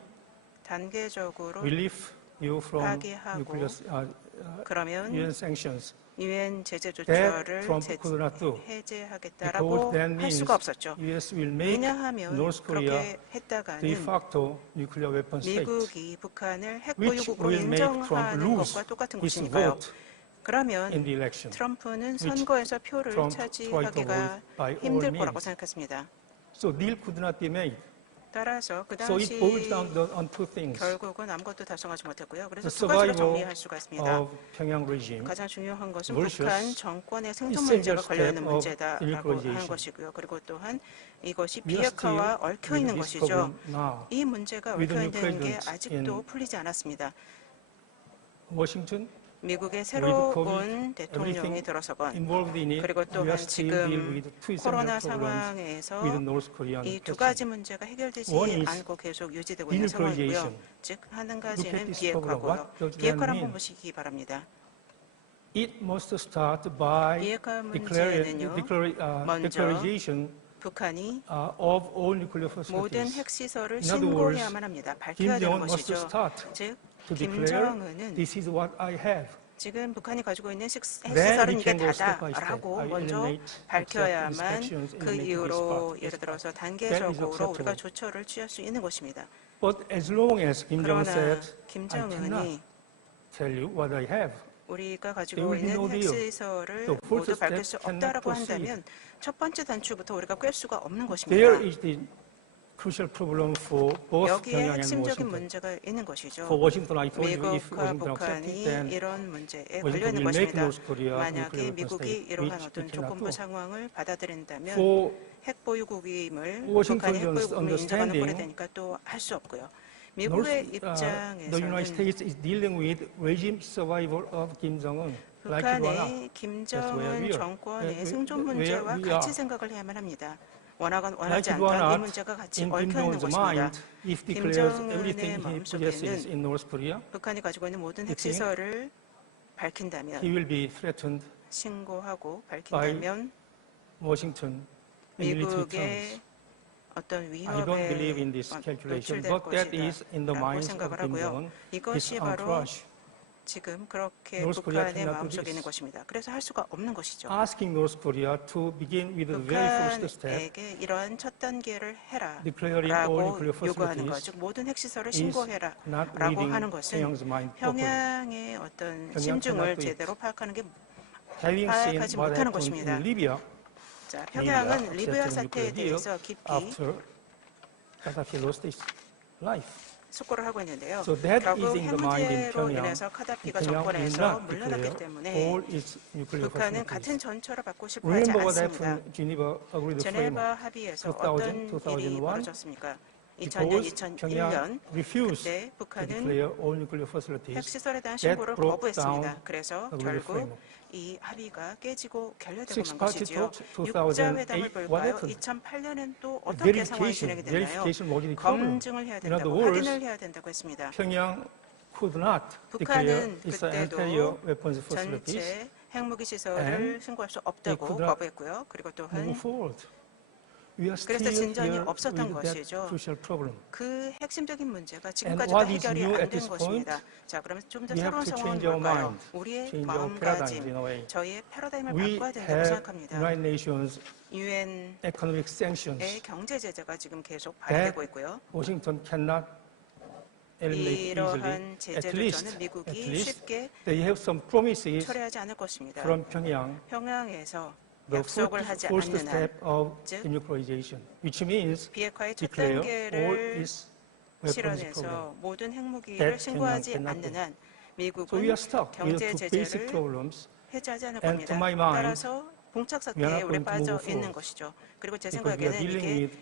단계적으로 relieve you from 파기하고 nuclear 그러면 UN sanctions. 유엔 제재 That 조처를 Trump could not do. Because 해제하겠다라고 that 할 means 수가 없었죠. US will make 왜냐하면 North Korea 그렇게 de 했다가는 facto nuclear weapon state, 미국이 북한을 which 핵보유국으로 will make Trump 인정하는 lose 것과 똑같은 his 것이니까요. vote 그러면 in the election. 트럼프는 which 선거에서 표를 Trump tried to 차지하기가 avoid by all 힘들 거라고 means. 생각했습니다. So deal could not be made. 따라서 그 So it 당시 boils down on two things. 결국은 아무것도 달성하지 못했고요. 그래서 The 두 가지로 survival 정리할 수가 있습니다. of Pyongyang regime 가장 중요한 것은 versus 북한 정권의 생존 essential 문제가 걸려있는 step of 문제다라고 하는 denuclearization. 것이고요. 그리고 또한 이것이 We are 비핵화와 still 얽혀 있는 with this 것이죠. problem now. 이 문제가 with the 얽혀 있는 게 nuclear 아직도 in 풀리지 않았습니다. Washington, 미국의 with 새로운 COVID, 대통령이 everything 들어서건 involved in it, 그리고 we 또한 are still deal 지금 with two 코로나 essential programs 상황에서 with North Korean 이 두 person. 가지 문제가 해결되지 One is 않고 계속 유지되고 있는 상황이고요. denuclearization. 즉, 하는 Look 가지는 at this problem. 비핵화고요. What does that 비핵화를 mean? 한번 보시기 바랍니다. It must start by 비핵화 문제는요, 먼저 declaration 북한이 of all nuclear 모든 facilities. 핵시설을 In other words, 신고해야만 합니다. Kim 밝혀야 되는 Jong must 것이죠. start 즉, to declare 김정은은 this is what I have. 지금 북한이 가지고 있는 Then 핵시설은 we 이게 can go step by 다다라고 step. 먼저 Eliminate 밝혀야만 inspections and 그 make this 이후로 part, 예를 this 들어서 part. 단계적으로 우리가 acceptable. 조처를 취할 수 있는 것입니다. But as long as Kim Jong 그러나 said, I 김정은이 cannot tell you what I have. 우리가 There 가지고 will be 있는 no deal. 핵시설을 The first 모두 밝힐 step 수 cannot 없다라고 proceed. 한다면 첫 번째 단추부터 우리가 꿰 수가 없는 것입니다. There is the crucial problem for both 여기에 Pyongyang and 핵심적인 Washington. 문제가 있는 것이죠. For Washington, I told you if 미국과 Washington accepted, 북한이 then 이런 문제에 걸려 Washington 있는 will make 것입니다. North Korea 만약에 nuclear weapon 미국이 state, 이러한 which 어떤 it cannot 조건부 do. 상황을 받아들인다면 For 핵보유국임을 Washington 북한이 핵보유국임을 인정하는 꼴이 understanding, 되니까 또 할 수 없고요. North, 미국의 the United 입장에서는 States is dealing with regime survival of Kim Jong-un, like Rwanda. 북한의 김정은 we are. 정권의 생존 where 문제와 we 같이 are. 생각을 해야만 합니다. 원하건 Like 원하지 it or 않던 이 not, 문제가 같이 in 얽혀 Kim 있는 Jong-un's 것입니다. mind, if declares 김정은의 everything he possesses 마음속에는 in North Korea, 북한이 가지고 있는 모든 you think 핵시설을 he 밝힌다면 will be threatened 신고하고 밝힌다면 Washington in military terms. 미국의 어떤 I don't believe in 위협에 this calculation, 노출될 but that is in the 것이다라고 minds of 생각을 Kim 하고요. Jong-un, his 이것이 바로 entourage. 지금 그렇게 North Korea 북한의 cannot do 마음속에 this. 있는 것입니다. 그래서 할 수가 없는 것이죠. Asking North Korea to begin with the very first step, 북한에게 이러한 첫 단계를 declaring all 해라라고 nuclear 요구하는 것, facilities, 즉 모든 핵시설을 is 신고해라라고 not reading 하는 것은 Pyongyang's mind properly. 평양의 어떤 평양 심중을 cannot do it. 제대로 파악하는 게 Having seen 파악하지 what 못하는 happened 것입니다. in Libya, 자, 평양은 Libya 리비아 accepted 사태에 nuclear deal 대해서 깊이 after Gaddafi lost his life. 숙고를 하고 있는데요. So that is 결국 in 핵 the mind in 문제로 Pyongyang. 인해서 카다피가 Pyongyang will 정권에서 not 물러났기 declare 때문에 all its nuclear 북한은 facilities. 같은 전철을 받고 싶어 하지 Remember what 않습니다. happened Geneva Agreed 제네바 Framework. 합의에서 2000, 어떤 일이 2001, 벌어졌습니까? 2000년, Because 2001년 Pyongyang refused 그때 to 북한은 declare all nuclear facilities. 핵시설에 대한 that 신고를 broke 거부했습니다. down 그래서 the 결국 framework. 이 합의가 깨지고 결렬되고 Six 만 party 것이지요. talks, 육자 2008, 회담을 what 볼까요? happened? 2008년엔 또 어떻게 상황이 진행이 됐나요? Verification was the problem. 검증을 해야 In other 된다고 words, 확인을 해야 된다고 했습니다. Pyongyang could not declare 북한은 its 그때도 entire weapons facilities 전체 핵무기 시설을 and 신고할 수 they 없다고 could not 거부했고요. 그리고 move 또한 forward. We are 그래서 still 진전이 here 없었던 with that 것이죠. crucial problem. 그 핵심적인 문제가 And 지금까지도 what is 해결이 new 안 at 된 this 것입니다. point? 자, 그러면 좀 더 We have 새로운 to 상황은 change our 뭘까요? mind, 우리의 change our paradigms in a 마음가짐, way. 저희의 패러다임을 We 바꿔야 된다고 have 생각합니다. United Nations 유엔의 economic sanctions 경제 제재가 지금 계속 that 발휘되고 있고요. Washington cannot eliminate 이러한 easily. At least 제재조차는 미국이 쉽게 they have some promises 철회하지 않을 것입니다. from Pyongyang. 평양에서 The 약속을 하지 first 않는 한 step of 즉 denuclearization, which means 비핵화의 첫 declare all 단계를 its weapons program. 실현해서 모든 핵무기를 That 신고하지 cannot 않는 do. 한 So 미국은 we are stuck with 경제 two basic 제재를 problems. 해제하지 않을 And to 겁니다. my mind, 따라서 봉착 we are 사태에 not 우리 going to 빠져 move 있는 forward. 것이죠. 그리고 제 Because we are 생각에는 dealing 이게 with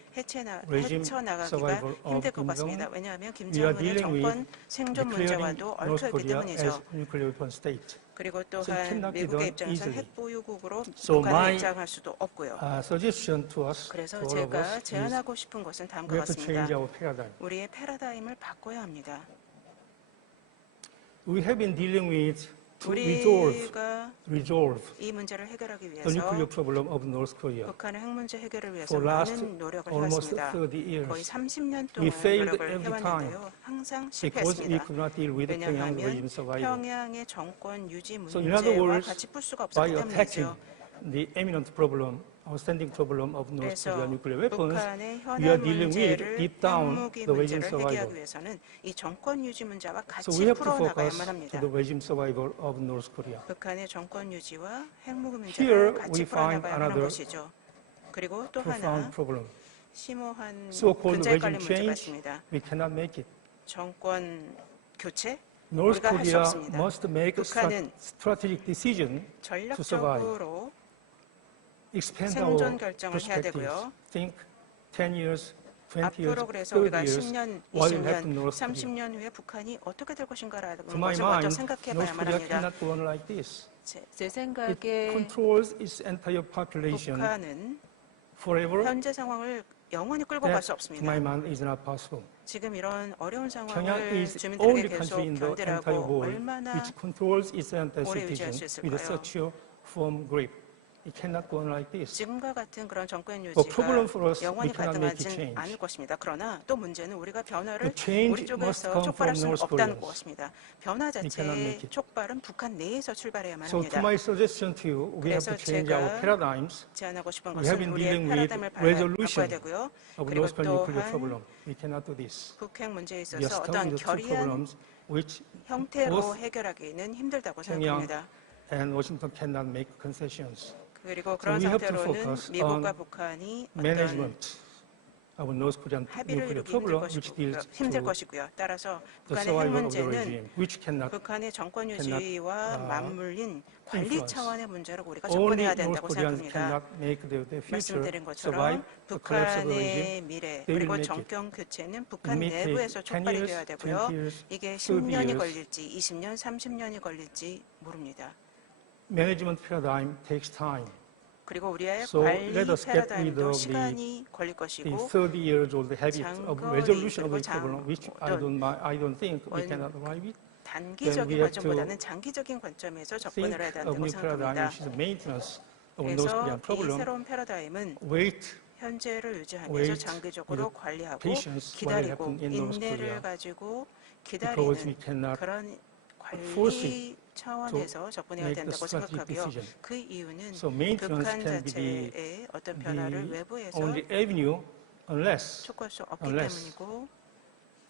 regime 헤쳐나가기가 survival of 힘들 것 Kim 같습니다. Jong-un. 왜냐하면 We are 김정은의 dealing 정권 with 생존 declaring 문제와도 North 얽혀있기 Korea 때문이죠. as nuclear weapon state. 그리고 So it 또한 cannot be 미국의 done 입장에서 easily. 핵보유국으로 So 북한을 my 입장할 수도 없고요. Suggestion to us, to 그래서 all of 제가 us, is 제안하고 싶은 것은 we 다음과 have to 같습니다. change our paradigm. 우리의 패러다임을 바꿔야 합니다. We have been dealing with to resolve 우리가 이 문제를 해결하기 the nuclear 위해서 problem of North Korea. 북한의 핵 문제 해결을 위해서 For last 많은 노력을 almost 해왔습니다. 30 거의 years, 30년 we 동안 failed 노력을 every 해왔는데요. 항상 because we 실패했습니다. could not deal with Pyongyang's regime 왜냐하면 survival. 평양의 정권 유지 So in other 문제와 words, 같이 풀 수가 by 없었기 attacking 때문이죠. the imminent problem, outstanding problem of North 그래서 Korea nuclear weapons, 북한의 we are 현안 dealing with 문제를 deep down 핵무기 the regime 문제를 해결하기 survival. 위해서는 이 정권 유지 문제와 So 같이 we have to focus 풀어나가야만 to 합니다. the regime survival of North Korea. 북한의 정권 유지와 핵무기 Here 문제를 같이 we find 풀어나가야 하는 another 것이죠. 그리고 또 Profound 하나 problem. 심오한 So-called 근저에 regime 깔린 문제가 change, 있습니다. we cannot make it. 정권 교체? North 우리가 할 수 Korea 없습니다. must make a 북한은 strategic decision to survive. 전략적으로 Expand 생존 our 결정을 해야 perspectives. 되고요. Think 10 years, 20 years, 앞으로 그래서 30 우리가 years, 10년, what will happen 20년, in North Korea. 30년 후에 북한이 어떻게 될 것인가라는 To my 것을 먼저 mind, 생각해 North 봐야만 Korea 합니다. cannot go on like this. 제 It 생각에 controls its entire population 북한은 forever. 현재 상황을 영원히 끌고 갈 That, 수 to 없습니다. my mind, is not possible. 지금 이런 어려운 Pyongyang 상황을 is the 주민들에게 only 계속 country in the entire 견디라고 world 얼마나 which controls its entire 오래 유지할 citizen 수 with 있을까요? such a firm grip. It cannot go on like this. 지금과 같은 그런 정권 The problem for 유지가 us, 영원히 we cannot make a 가능하진 change. 않을 것입니다. 그러나 또 문제는 우리가 변화를 The change 우리 must 쪽에서 come 촉발할 from 수는 North 없다는 Koreans. 것입니다. 변화 cannot make 자체의 it. 촉발은 북한 내에서 출발해야만 So to 합니다. my suggestion to you, we have 그래서 to change our 제가 paradigms 제안하고 싶은 We have 것은 been 우리의 dealing with 패러다임을 바꿔야 resolution 되고요. of 그리고 North Korean nuclear 또한 problem. We cannot do this. 북핵 문제에 We are 있어서 stuck 어떤 with the two 결의한 problems which 형태로 both 해결하기는 힘들다고 Pyongyang 생각합니다. and Washington cannot make concessions. 그리고 그런 we have to 상태로는 focus 미국과 on 북한이 어떤 Management of North Korean 합의를 nuclear 이루기 problem, which deals 힘들 to 것이고요. 따라서 the 북한의 핵 survival of the 문제는 regime, which cannot 북한의 정권 유지와 맞물린 관리 influence. 차원의 문제로 우리가 Only 접근해야 North 된다고 Koreans 생각합니다. cannot make the future 말씀드린 survive 것처럼 the collapse of the 북한의 regime. 미래 They will 그리고 make it. 정권 교체는 북한 It may take 내부에서 10 촉발이 years, 되어야 20 되고요. years, 이게 30 10년이 years. 걸릴지 20년, 30년이 걸릴지 모릅니다. Management paradigm takes time. 그리고 우리의 So 관리 let us get rid 패러다임도 of 시간이 걸릴 The 것이고 30 years old habit of 장거리 resolution of 그리고 the problem, which 어떤 I don't think we cannot arrive at. 단기적인 we have 관점보다는 장기적인 관점에서 Think 접근을 해야 of 된다고 new paradigm, 생각합니다. which is the maintenance of North 그래서 Korean 이 problem. 새로운 패러다임은 Wait, 현재를 유지하면서 wait 장기적으로 with 관리하고 patience 기다리고 what happened in North 인내를 Korea. 가지고 because we 기다리는 cannot 그런 force 관리 차원에서 접근해야 make the 된다고 strategic 생각하고요. decision. 그 이유는 So maintenance 북한 can be 자체의 어떤 변화를 the 외부에서 only avenue unless 촉구할 수 없기 unless 때문이고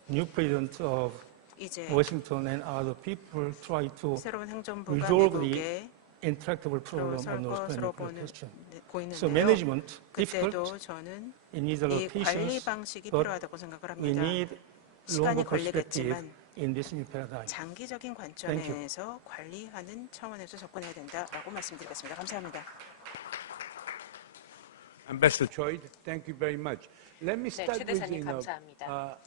new president of 이제 Washington and other people try to 새로운 행정부가 resolve the 미국에 intractable problem of 들어설 North Korean 것으로 nuclear question. So 보이는데요. management 그때도 difficult. 저는 It needs a lot 이 of 관리 patience, 방식이 but 필요하다고 생각을 we 합니다. need 시간이 longer perspective 걸리겠지만 in this new paradigm. 장기적인 관점에서 관리하는 차원에서 접근해야 된다라고 말씀드리겠습니다. 감사합니다. Ambassador Choi, thank you very much. Let me 네, start 최 with 대사님 감사합니다.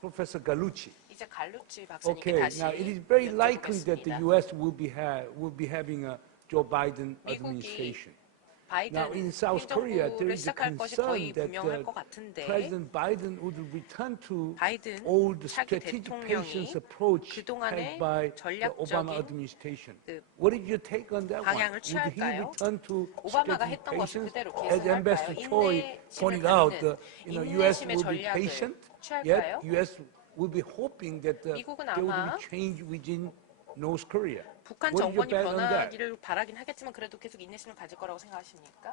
Professor Gallucci. 이제 갈루치 박사님께 Okay, 다시 now it is very likely that the 여쭤보겠습니다. U.S. will be having a Joe Biden 미국이 administration. 바이든 Now, in South Korea, there 행정부를 is a 시작할 것이 concern 거의 that 분명할 것 같은데 President Biden would return to 바이든 old 차기 strategic 대통령이 patience approach 그동안의 held by the 전략적인 Obama administration. 그 What is your take on that one? 방향을 Would he 취할까요? return to 오바마가 strategic 했던 것을 patience? 그대로 As Ambassador 계승할까요? Choi pointed out, 인내심을 U.S. 인내심의 will be 전략을 patient, 취할까요? yet U.S. will be hoping that 미국은 there will 아마 be change within North Korea. 북한 What is your 정권이 bet on that? 변하기를 바라긴 하겠지만 그래도 계속 인내심을 가질 거라고 생각하십니까?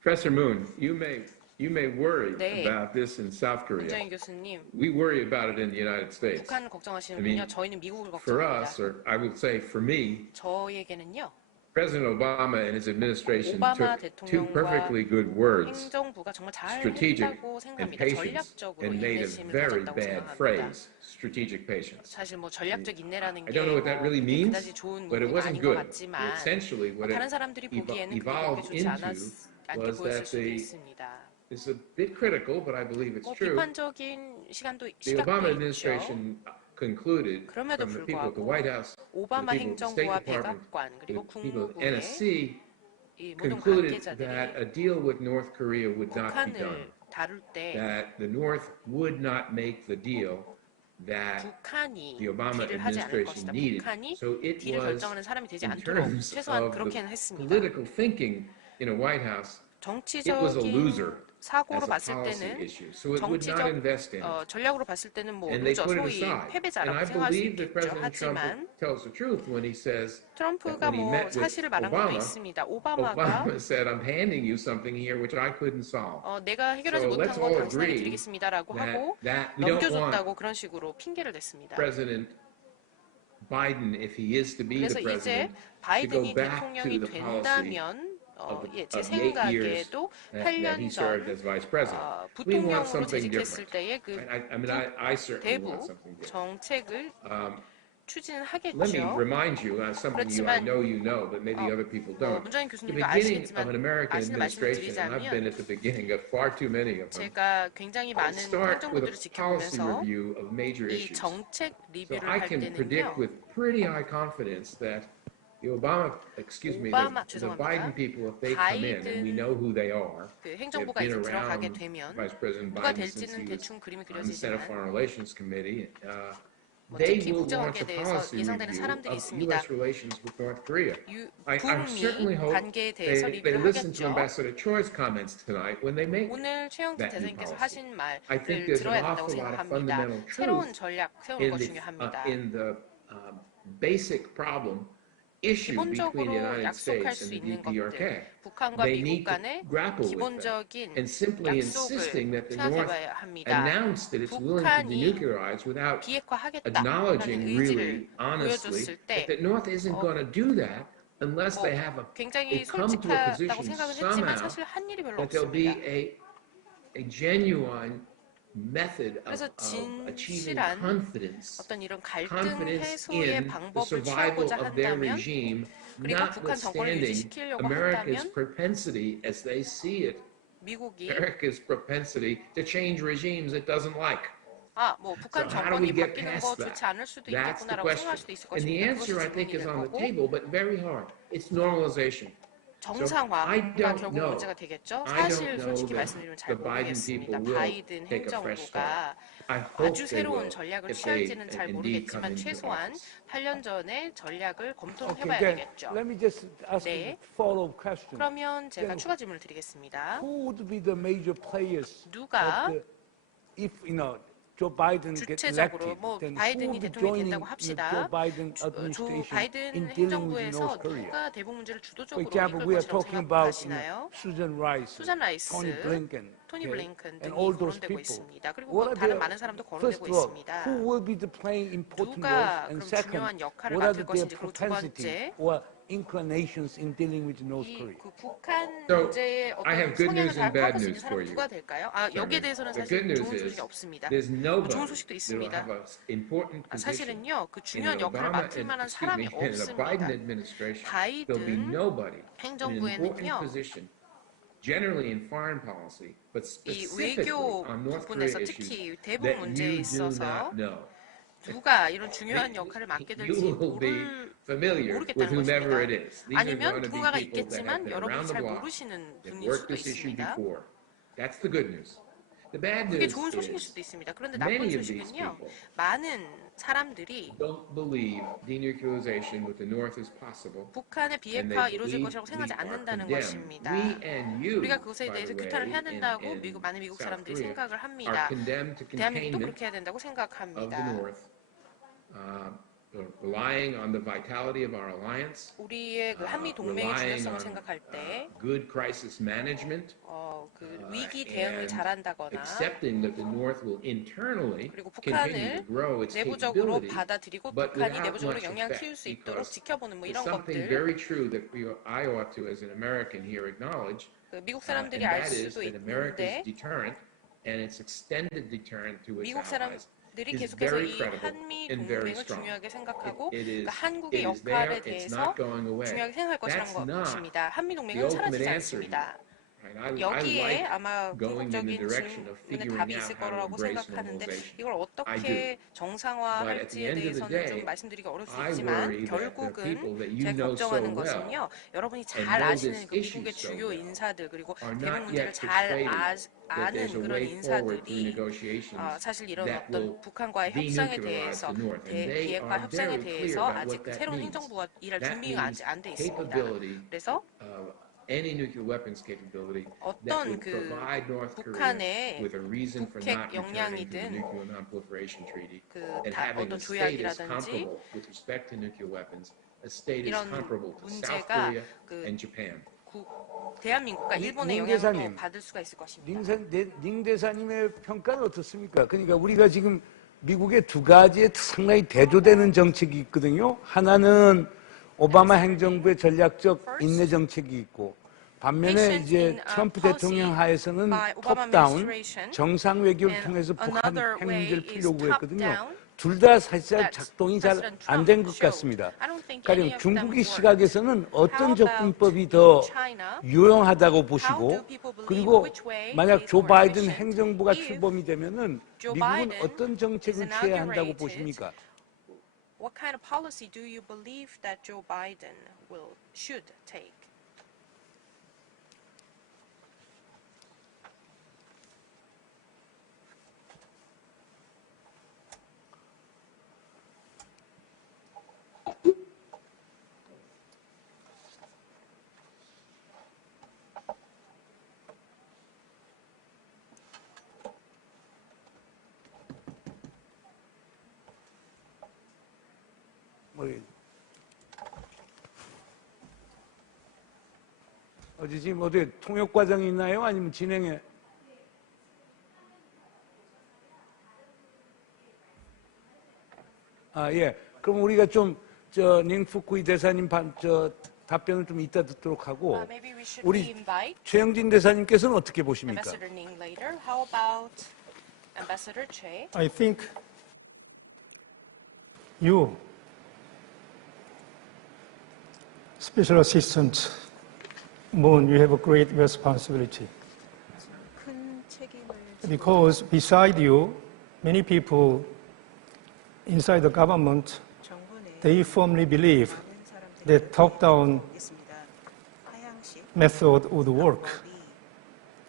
Professor Moon, you may worry 네. about this in South Korea. 문정인 교수님, We worry about it in the United States. 북한 걱정하시는군요. 저희는 미국을 For us, 걱정합니다. or I would say for me, 저에게는요. President Obama and his administration 오바마 took two 대통령과 perfectly good words, 행정부가 정말 잘 strategic 했다고 and 생각합니다. patience, 전략적으로 and made a 인내심을 very 가졌다고 bad 생각합니다. phrase, strategic patience. 사실 뭐 전략적 인내라는 I 게 don't know what that really means, 그다지 좋은 but it 문구가 wasn't 아닌 것 good. 같지만 Essentially, what 다른 it 사람들이 보기에는 그게 그렇게 evolved 좋지 않게 was 보였을 that 수도 the 있습니다. It's a bit critical, but I believe it's true. 비판적인 시각도 The Obama 있죠. administration concluded 그럼에도 from the people at the 불구하고 White House, 오바마 the people at the State 행정부와 Department, 백악관 그리고 the people at 국무부의 NSC 이 모든 concluded that 관계자들이 a deal with North Korea would not be done. 북한을 다룰 때 That the North would not make the deal that 북한이 the Obama 딜을 하지 않을 administration 것이다. needed. 북한이 So it 딜을 was, 결정하는 사람이 되지 in 않도록 terms 최소한 of 그렇게는 the 했습니다. political thinking in a White House, it was a loser 정치적인 사고로 as a 봤을 policy 때는 issue. So it would not invest in it. 전략으로 봤을 때는 뭐 And they 루저, put it 소위 aside. And 패배자라고 I 생각할 수 believe that 있겠죠. President Trump 하지만 tells the truth when he says that 트럼프가 when he 뭐 met with 사실을 말한 것도 Obama, 있습니다. 오바마가 Obama said, "I'm handing you something here which I couldn't solve." 내가 해결하지 So 못한 let's 거 all 당신에게 agree 드리겠습니다라고 하고 that we don't 넘겨줬다고 want 그런 식으로 핑계를 댔습니다. President Biden, if he is to be 그래서 the 이제 president, to go 바이든이 back 대통령이 to the policy 된다면 제 of the 8 years 생각에도 that he 8년 served 전 as vice president. We want 부통령으로 something 재직했을 different. 때의 그 I certainly 대북 want something different. 정책을 Let me 추진하겠죠. remind you, something I know you know, but maybe other people don't. 문정인 The 교수님도 beginning of 아시겠지만 an American 아시는 말씀을 administration, and I've been 드리자면 at the beginning of far too many of them, 제가 굉장히 많은 start with 행정부들을 a policy 지켜보면서 review of major 이 issues. 정책 So 리뷰를 I 할 can 때는요. predict with pretty high confidence that the the Biden people, if they come in, and we know who they are, 그 they've 행정부가 been 이제 들어가게 around 되면 Vice President 누가 Biden since 될지는 he was 대충 그림이 on the Senate 그려지지만 Foreign Relations Committee. they 특히 will 북정학에 launch a 대해서 policy 예상되는 review 사람들이 of 있습니다. U.S. relations with North Korea. I 북미 certainly hope 관계에 대해서 they 리뷰를 listen to 하겠죠. Ambassador Choi's comments tonight when they make 오늘 최영진 that new 대사님께서 policy. 하신 I think 말을 there's an 들어야 된다고 awful lot of 생각합니다. fundamental 새로운 truth 전략 세우는 거 in 중요합니다. the basic problem issue between the 기본적으로 United 약속할 States 수 and the 있는 것들, DPRK. 북한과 They 미국 need to 간의 grapple with that. 기본적인 And simply insisting 약속을 that the North 생각해봐야 합니다. announce that it's willing to 북한이 denuclearize without 비핵화하겠다라는 acknowledging 의지를 really honestly 보여줬을 that 때 the North isn't going to do that unless they have 굉장히 they come to a 솔직하다고 position 생각은 했지만 somehow 사실 한 일이 별로 that there'll be 없습니다. a genuine method 그래서 of achieving 진실한 confidence 어떤 이런 갈등 confidence 해소의 in the 방법을 survival 취하고자 of their 한다면 regime, 그리고 북한 정권을 notwithstanding 유지시키려고 America's 한다면 propensity, as they see it, 미국이 America's propensity to change regimes it doesn't like. 북한 So how do we 정권이 get 바뀌는 past 거 that? 좋지 않을 수도 That's the 있겠구나라고 question. 생각할 수도 있을 And the 것입니다. answer, I 그것이 think, 질문이 is 될 on the 거고 table, but very hard. It's normalization. I 정상화가 don't 결국 know. 문제가 되겠죠. I don't 사실 know 솔직히 that 말씀드리면 잘 the Biden 모르겠습니다. people will 바이든 take a fresh 행정부가 I hope 아주 they 새로운 will 전략을 if they 취할지는 잘 indeed come 모르겠지만 into 최소한 office. 8년 전에 전략을 검토를 Okay, 해봐야 then 되겠죠. let me just ask 네. a follow-up question. 그러면 제가 then 추가 질문을 드리겠습니다. Who would be the major players 누가 if Joe Biden gets 주체적으로 elected? Then who 바이든이 would be 대통령이 joining 된다고 the 합시다. Joe Biden 조 administration 바이든 in dealing with 행정부에서 North Korea? 누가 대북 문제를 For 주도적으로 example, 이끌 we are 것이라고 talking about 생각하시나요? Susan Rice, 수잔 라이스, Tony Blinken, 토니 okay, 블링컨 and 등이 all those 거론되고 people. 있습니다. 그리고 What are 다른 their, 많은 사람도 first 거론되고 of all, 있습니다. who will be the playing important 누가 roles? And 그럼 second, 중요한 역할을 what are 맡을 their 것인지, 그리고 두 propensity 번째, or inclinations in dealing with North Korea? 그 북한 So, 문제의 I have 어떤 good 성향을 news 잘 and bad 파악할 수 있는 news 사람 for you. 누가 될까요? 여기에 대해서는 The 사실 good news 좋은 is 소식이 없습니다. there's nobody 좋은 소식도 that will 있습니다. have an important position 사실은요, 그 in 중요한 an 역할을 Obama, 맡을 만한 in 사람이 the Biden 없습니다. administration. There'll be 바이든 nobody in an important 행정부에는요, position, generally in foreign policy, but 이 specifically 외교 on North Korea 부분에서 issues 특히 대북 that 문제에 you do 있어서 not know. 누가 이런 중요한 역할을 맡게 You 될지 will be familiar with 모르겠다는 whomever 것입니다. it is. These are 아니면 going to be 누군가가 people that 있겠지만 have been 여러분이 around the 잘 block, 모르시는 that 분일 worked 수도 this issue 있습니다. before. That's the good news. The bad 그게 news 좋은 소식일 is 수도 있습니다. 그런데 나쁜 many of these 소식은요, people 많은 사람들이 don't believe denuclearization with the North is possible. 북한의 And 비핵화 they 이루어질 believe 것이라고 we 생각하지 are 않는다는 condemned. 것입니다. We and you, 우리가 그것에 by 대해서 the 규탄을 way, 해야 된다고 in 많은 미국 South 사람들이 Korea, 생각을 are 합니다. condemned to 대한민국도 containment 그렇게 해야 된다고 of the 생각합니다. North, relying on the vitality of our alliance, 우리의 그 한미 동맹의 relying 중요성을 on 생각할 때 good crisis management, 그 위기 대응을 and 잘한다거나 accepting that the North will internally 그리고 continue to 북한을 grow its 내부적으로 capability, 받아들이고 but 북한이 without 내부적으로 much 영향을 effect, 키울 수 있도록 because 지켜보는 뭐 there's 이런 something 것들 very true that I ought to, as an American here, acknowledge, 그 미국 and 사람들이 알 that is 수도 that America's 있는데 deterrent and its extended deterrent to its 미국 allies 사람들이 is 계속해서 very 이 credible 한미 and very 동맹을 strong. 중요하게 생각하고 It 그러니까 is 한국의 there, 역할에 it's 대해서 not going away. 중요하게 생각할 것이라는 That's not 것입니다. 한미 the 동맹은 ultimate 사라지지 answer here. 않습니다. Right? I 여기에 like 아마 going in the 궁극적인 direction of 질문에 figuring 답이 out 있을 how to 거라고 embrace 생각하는데 normalization. 이걸 I 어떻게 But at the 정상화할지에 end of the 대해서는 day, 좀 말씀드리기 어려울 수 I 있지만 worry that the people 결국은 that you 제가 know so 걱정하는 well 것은요, 여러분이 and 잘 know 아시는 this 그 issue 미국의 so 주요 well 인사들 그리고 are 대북 not 문제를 yet 잘 persuaded that 아는 there's a 그런 way forward through 인사들이 negotiations 사실 이런 that will 어떤 북한과의 협상에 denuclearize 대해서 the North. And they 비핵화 are 협상에 very clear 대해서 about 아직 what that 새로운 means. 행정부가 일할 That 준비가 means 아직 안 돼 있습니다. capability 그래서 any nuclear weapons capability that 어떤 would 그 provide North Korea 북한의 with a reason for 북핵 not returning to the 역량이든 Nuclear Non-Proliferation Treaty 그 and having 어떤 a status 조약이라든지 comparable with respect to nuclear weapons, a status 이런 comparable to South 문제가 Korea 그 and Japan. 대한민국과 일본의 님 영향도 대사님, 받을 수가 있을 것입니다. 宁대사님의 평가는 어떻습니까? 그러니까 우리가 지금 미국의 두 가지의 상당히 대조되는 정책이 있거든요. 하나는 오바마 행정부의 전략적 인내 정책이 있고, 반면에 이제 트럼프 대통령 하에서는 톱다운 정상 외교를 통해서 북한 핵 문제를 풀려고 했거든요. 둘 다 사실상 작동이 잘 안 된 것 같습니다. 가령 중국의 시각에서는 어떤 접근법이 더 유용하다고 보시고, 그리고 만약 조 바이든 행정부가 출범이 되면은 미국은 어떤 정책을 취해야 한다고 보십니까? What kind of policy do you believe that Joe Biden should take? 어제 지금 어디 통역 과정이 있나요? 아니면 진행에? 아, 예. 그럼 우리가 좀, 닝푸쿠이 대사님 답변을 좀 이따 듣도록 하고, Maybe we should 우리 invite 최영진 대사님께서는 어떻게 보십니까? Ambassador Ning later. How about Ambassador Che? I think you, Special Assistant Moon, you have a great responsibility 큰 책임을 because beside you, many people inside the government, 정부 내에 they firmly believe 많은 사람들이 that top-down 있습니다. 하향식 method would work. 방법이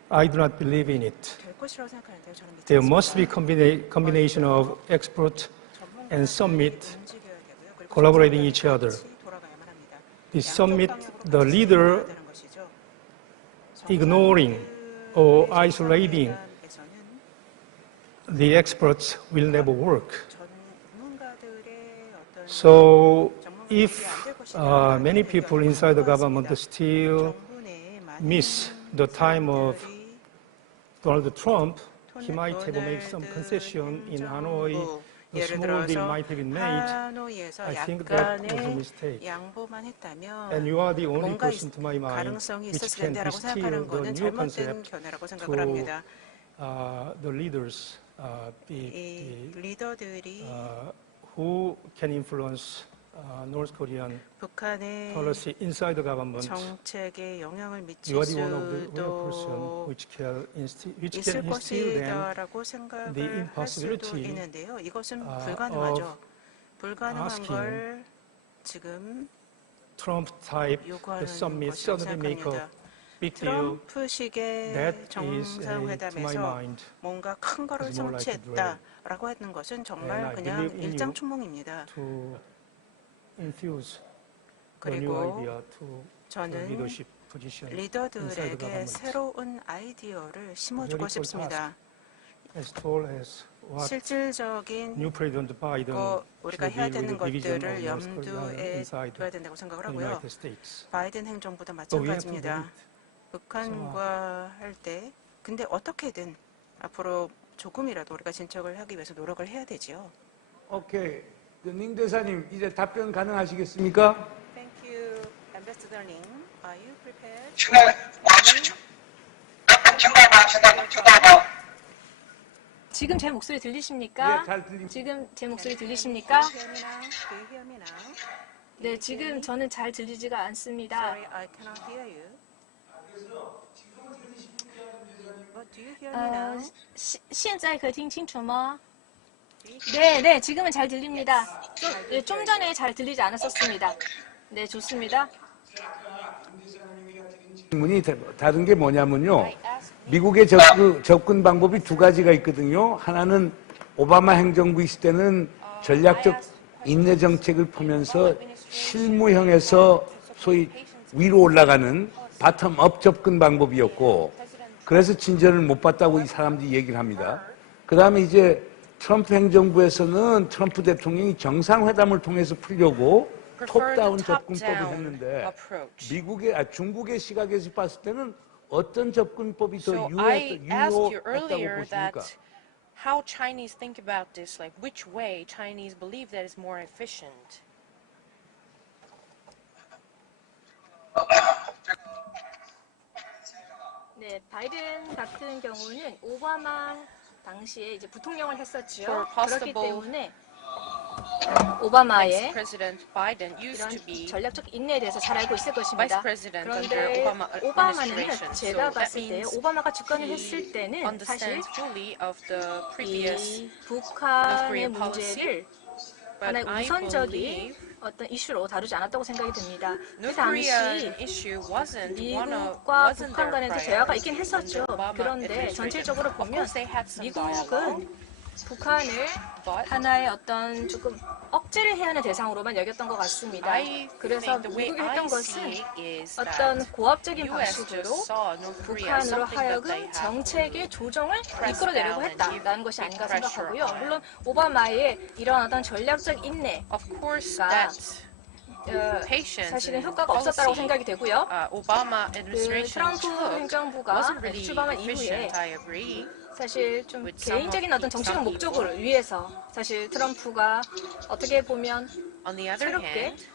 I do not believe in it. 될 것이라고 생각하는데요. 저는 믿지 There must be 않습니다. combination of expert and summit 움직여야 되고요. 그리고 collaborating each other. 같이 돌아가야만 합니다. The 양쪽 summit, 방향으로 the 같이 leader 돌아가야 되는 것이죠. ignoring or isolating 정상회담에서는 the experts will never work. 전문가들의 어떤 So if many people inside the government still 정부 내에 많은 miss the time of 사람들이 Donald Trump, he might have made some 도널드 concession in Hanoi. 행정부, A 예를 small deal 들어서 might have been made. 하노이에서 I think that was a 약간의 mistake. 양보만 했다면 And you are the only 뭔가 person to my mind 가능성이 which 있었을 can 텐데라고 distill 생각하는 the 것은 new 잘못된 concept 견해라고 생각을 to 합니다. the leaders, 이 리더들이 who can influence North Korean 북한의 policy inside the government. 정책에 영향을 미칠 You are the one of the person 수도 which can 있을 instill them 것이다라고 생각을 the 할 수도 impossibility 있는데요. 이것은 of 불가능하죠. 불가능한 asking 걸 지금 Trump type the 요구하는 summit 것이라고 suddenly make a 생각합니다. big deal. 트럼프식의 That is, to my 정상회담에서 mind, 뭔가 큰 거를 is more like a 성취했다라고 하는 것은 And 정말 I 그냥 believe in you 일장춘몽입니다. to infuse the new 그리고 idea to the 저는 leadership position inside the 리더들에게 government. 새로운 아이디어를 심어주고 Very good 싶습니다. As tall as what 실질적인 new President Biden 우리가 should 해야 deal 되는 with the division 것들을 of North Korea 염두에 inside 둬야 된다고 생각을 the 하고요. United States. 바이든 행정부도 But we have to do 마찬가지입니다. it. 북한과 할 때 근데 어떻게든 앞으로 조금이라도 우리가 진척을 하기 위해서 노력을 해야 되지요. 오케이. 닝 대사님, 이제 답변 가능하시겠습니까? Thank you, Ambassador Ning. Are you prepared? 지금 제 목소리 들리십니까? 예, 잘 들립니다. 지금 제 목소리 들리십니까? Do you hear me now? 네, 지금 저는 잘 들리지가 않습니다. Sorry, I cannot hear you. But do you hear me now? 现在可以听清楚吗? 네, 네, 지금은 잘 들립니다. 좀 전에 잘 들리지 않았었습니다. 네, 좋습니다. 질문이 다른 게 뭐냐면요. 미국의 접근 방법이 두 가지가 있거든요. 하나는 오바마 행정부 있을 때는 전략적 인내 정책을 펴면서 실무형에서 소위 위로 올라가는 바텀업 접근 방법이었고, 그래서 진전을 못 봤다고 이 사람들이 얘기를 합니다. 그 다음에 이제 트럼프 행정부에서는 트럼프 대통령이 정상회담을 통해서 풀려고 톱다운 접근법을 했는데, 중국의 시각에서 봤을 때는 어떤 접근법이 더 So I asked you 유효했다고 earlier 보십니까? that how Chinese think about this, like which way Chinese believe that is more efficient. 네, 바이든 같은 경우는 오바마 당시에 이제 부통령을 했었죠. For 그렇기 possible 때문에 오바마의 Ex-President Biden used 이런 to be 전략적 인내에 대해서 잘 알고 있을 Vice 것입니다. President 그런데 under Obama 오바마는 administration. 제가 So that 봤을 때 means 오바마가 주권을 he 했을 때는 사실 understands fully of the previous 이 북한의 Korean policy, 문제를 but 하나의 I 우선적인 believe 어떤 이슈로 다루지 않았다고 생각이 듭니다. 그 North 당시 Korean issue wasn't 미국과 their 북한 간에서 대화가 있긴 priority 했었죠. under Obama 그런데 administration. 전체적으로 Of 보면 course they had some dialogue, 미국은 북한을 but 하나의 어떤 조금 억제를 해야 하는 대상으로만 여겼던 것 같습니다. I 그래서 think the way 미국이 I 했던 see 것은 it is 어떤 that 고압적인 US 방식으로 just saw North Korea as 북한으로 something that they 하여금 have 정책의 조정을 이끌어내려고 down and give 했다라는 것이 아닌가 big pressure 생각하고요. on it. 물론 오바마의 이런 어떤 전략적 인내 Of course 가 that 사실은 효과가 없었다고 생각이 되고요. Obama 그 administration 트럼프 took 행정부가 wasn't really 출범한 이후에 efficient, I agree. 사실 좀 with some of 개인적인 어떤 the- 정치적 some 목적을 위해서 사실 트럼프가 어떻게 보면 On the other 새롭게 hand,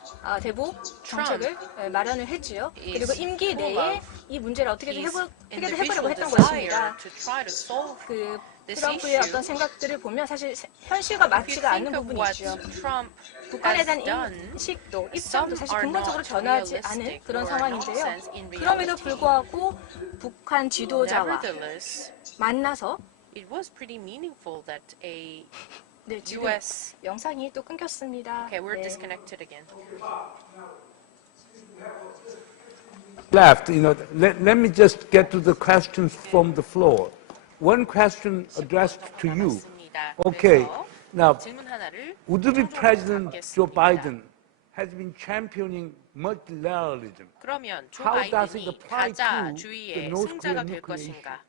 대북 정책을 마련을 했지요. 그리고 임기 full 내에 of 이 문제를 어떻게든 his 해보려고 individual 했던 desire 것입니다. to try to solve 그 this 트럼프의 issue. 어떤 생각들을 보면 사실 현실과 If you 맞지가 않는 think of what 부분이죠. Trump 북한에 has 대한 done, 인식도, some 입장도 사실 are 근본적으로 not 변하지 않은 realistic 그런 or 상황인데요. nonsense in 그럼에도 reality. 불구하고 북한 지도자와 Nevertheless, 만나서 it was pretty meaningful that a 네, 지금 U.S. 영상이 또 끊겼습니다. Okay, we're 네. disconnected again. Left, let me just get to the questions from the floor. One question addressed to you. Okay, now, 질문 하나를 would-be President Joe 받겠습니다. Biden has been championing multilateralism. 그러면 조 How does it 바이든이 apply to the 다자주의의 North 승자가 Korean 될 nuclear 것인가?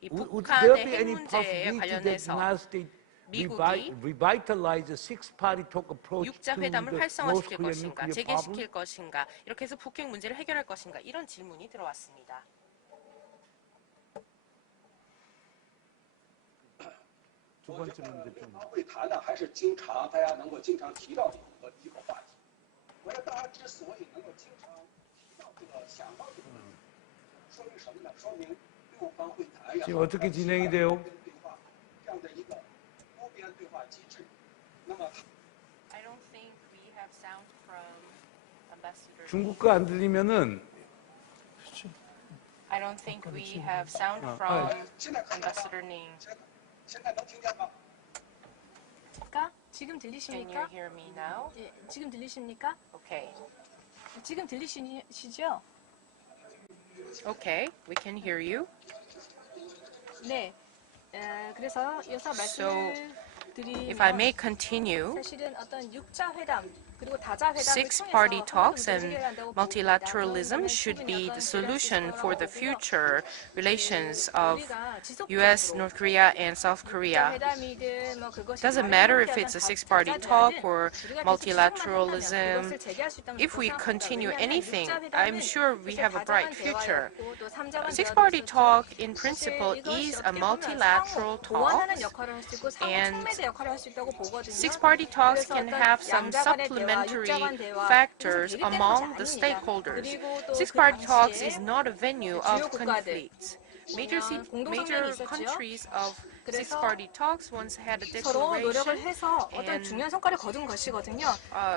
이 Would there 북한의 be 핵 any 문제에 possibility that the 관련해서 United States 미국이 revitalize the six-party talk approach to 육자 회담을 the North 활성화시킬 Korean 것인가, nuclear problem? 재개시킬 것인가, 이렇게 해서 북핵 문제를 해결할 것인가, 이런 질문이 들어왔습니다. 두 번째 문제 좀. 会谈呢，还是经常大家能够经常提到的一个话题。我想大家之所以能够经常提到这个、想到这个问题，说明什么呢？说明六方会谈呀， 지금 어떻게 진행이 돼요? 对话这样的一个多边对话机制。那么 I don't think we have sound from Ambassador. 중국어 안 들리면은 I don't think we have sound 아, from 아. Ambassador Ning. 现在能听见吗？ 지금 Can you 들리십니까? hear me now? 예, 지금 들리십니까? Okay. 지금 들리시죠? Okay, we can hear you. 네. 그래서 이어서 말씀을 If I 드리면 may continue, 사실은 어떤 육자 회담 그리고 다자 회담을 six-party 통해서 talks 한국 and 문제를 해결한다고 multilateralism 봅니다. should 그러면 be 충분히 the 어떤 solution 밸런스 for the 조화가 future relations of 우리가 지속적으로 U.S., North Korea, and South 육자 Korea. 회담이든 뭐 그것이 Doesn't 다른 matter if 형태의 it's a 어떤 six-party 다자회담이든 talk or 우리가 계속 multilateralism. 그것을 재개할 수 있다면 If we 좋다고 continue 생각합니다. anything, 왜냐하면 I'm 육자 sure we 회담은 have a bright 사실 future. 다자간 대화였고 또 삼자간 Six-party 대화도 talk 있었죠. in 사실 principle 이것이 is a 어떻게 보면 multilateral 상호 talk. 보완하는 역할을 할 수 있고 상호 and 촉매제 역할을 할 수 있다고 보거든요. Six-party talks 그래서 can 어떤 have some 양자 간의 대화, supplementary 육자 간 대화, factors 이것은 대립되는 among 것이 the 아닙니다. stakeholders. 그리고 또그 Six-party talks 당시에 is not a venue 주요 of 국가들, conflict. Major 공동 major 성명이 있었죠. countries of 그래서 six-party talks once had a 서로 노력을 declaration. 해서 어떤 and, 중요한 성과를 거둔 것이거든요.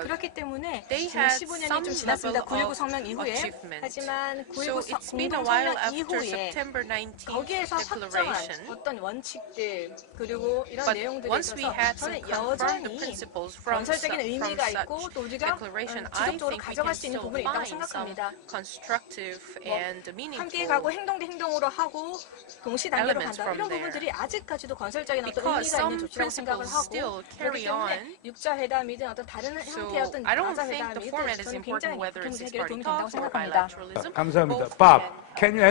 그렇기 때문에 they 지금 had 15년이 좀 some 지났습니다. level 9.19 of 성명 이후에. achievement. 하지만 So 9.19 it's been a 공동 while 성명 after 이후에 September 19th 거기에서 확정한 declaration. 어떤 원칙들 그리고 이런 But 내용들에 once we had 있어서 some 저는 confirmed 여전히 principles from 건설적인 의미가 such 있고 또 우리가 declaration, I 지속적으로 think we 가져갈 can 수 있는 still 부분이 있다고 find some 생각합니다. constructive and 함께 가고 meaningful 행동 대 행동으로 하고 동시단계로 elements 간다. from 이런 there. 부분들이 아직까지도 건설적인 어떤 because 의미가 있는 some 조치라고 생각을 principles 하고 still 그렇기 carry 때문에 on. 육자 회담이든 어떤 다른 So 형태의 어떤 I don't 다자 think the 회담이든 format is 저는 important 굉장히 whether 북핵 it's 문제 해결에 six-party 도움이 된다고 talks or 생각합니다. bilateralism. 감사합니다. Both Bob, can can you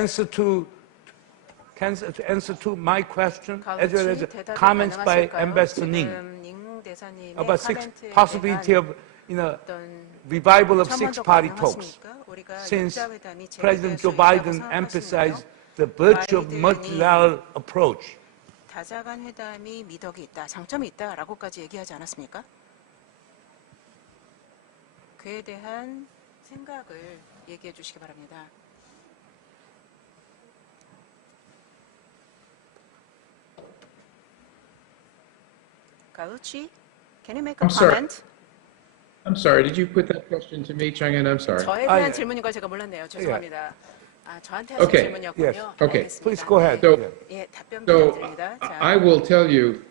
answer to my question as well as 대답이 comments by 가능하실까요? Ambassador Ning 지금 닝 대사님의 about 코멘트에 possibility 대한 of 어떤 revival of 첨언도 six-party talks, 가능하십니까? 우리가 since 육자 회담이 President 재개될 수 Joe 있다고 Biden 생각하시나요? emphasized the virtue of 바이든이 multilateral approach. 다자간 회담이 미덕이 있다, 장점이 있다라고까지 얘기하지 않았습니까? 그에 대한 생각을 얘기해 주시기 바랍니다. Gauchi, can you make a I'm sorry. comment? I'm sorry, did you put that question to me, Chang-in? I'm sorry. 저에 대한 예. 질문인 걸 제가 몰랐네요. 죄송합니다. 저한테 하신 Okay. 질문이었군요. Yes. Okay. 알겠습니다. Please go ahead. So- Yeah. 예, 답변 So 부탁드립니다. I will tell you,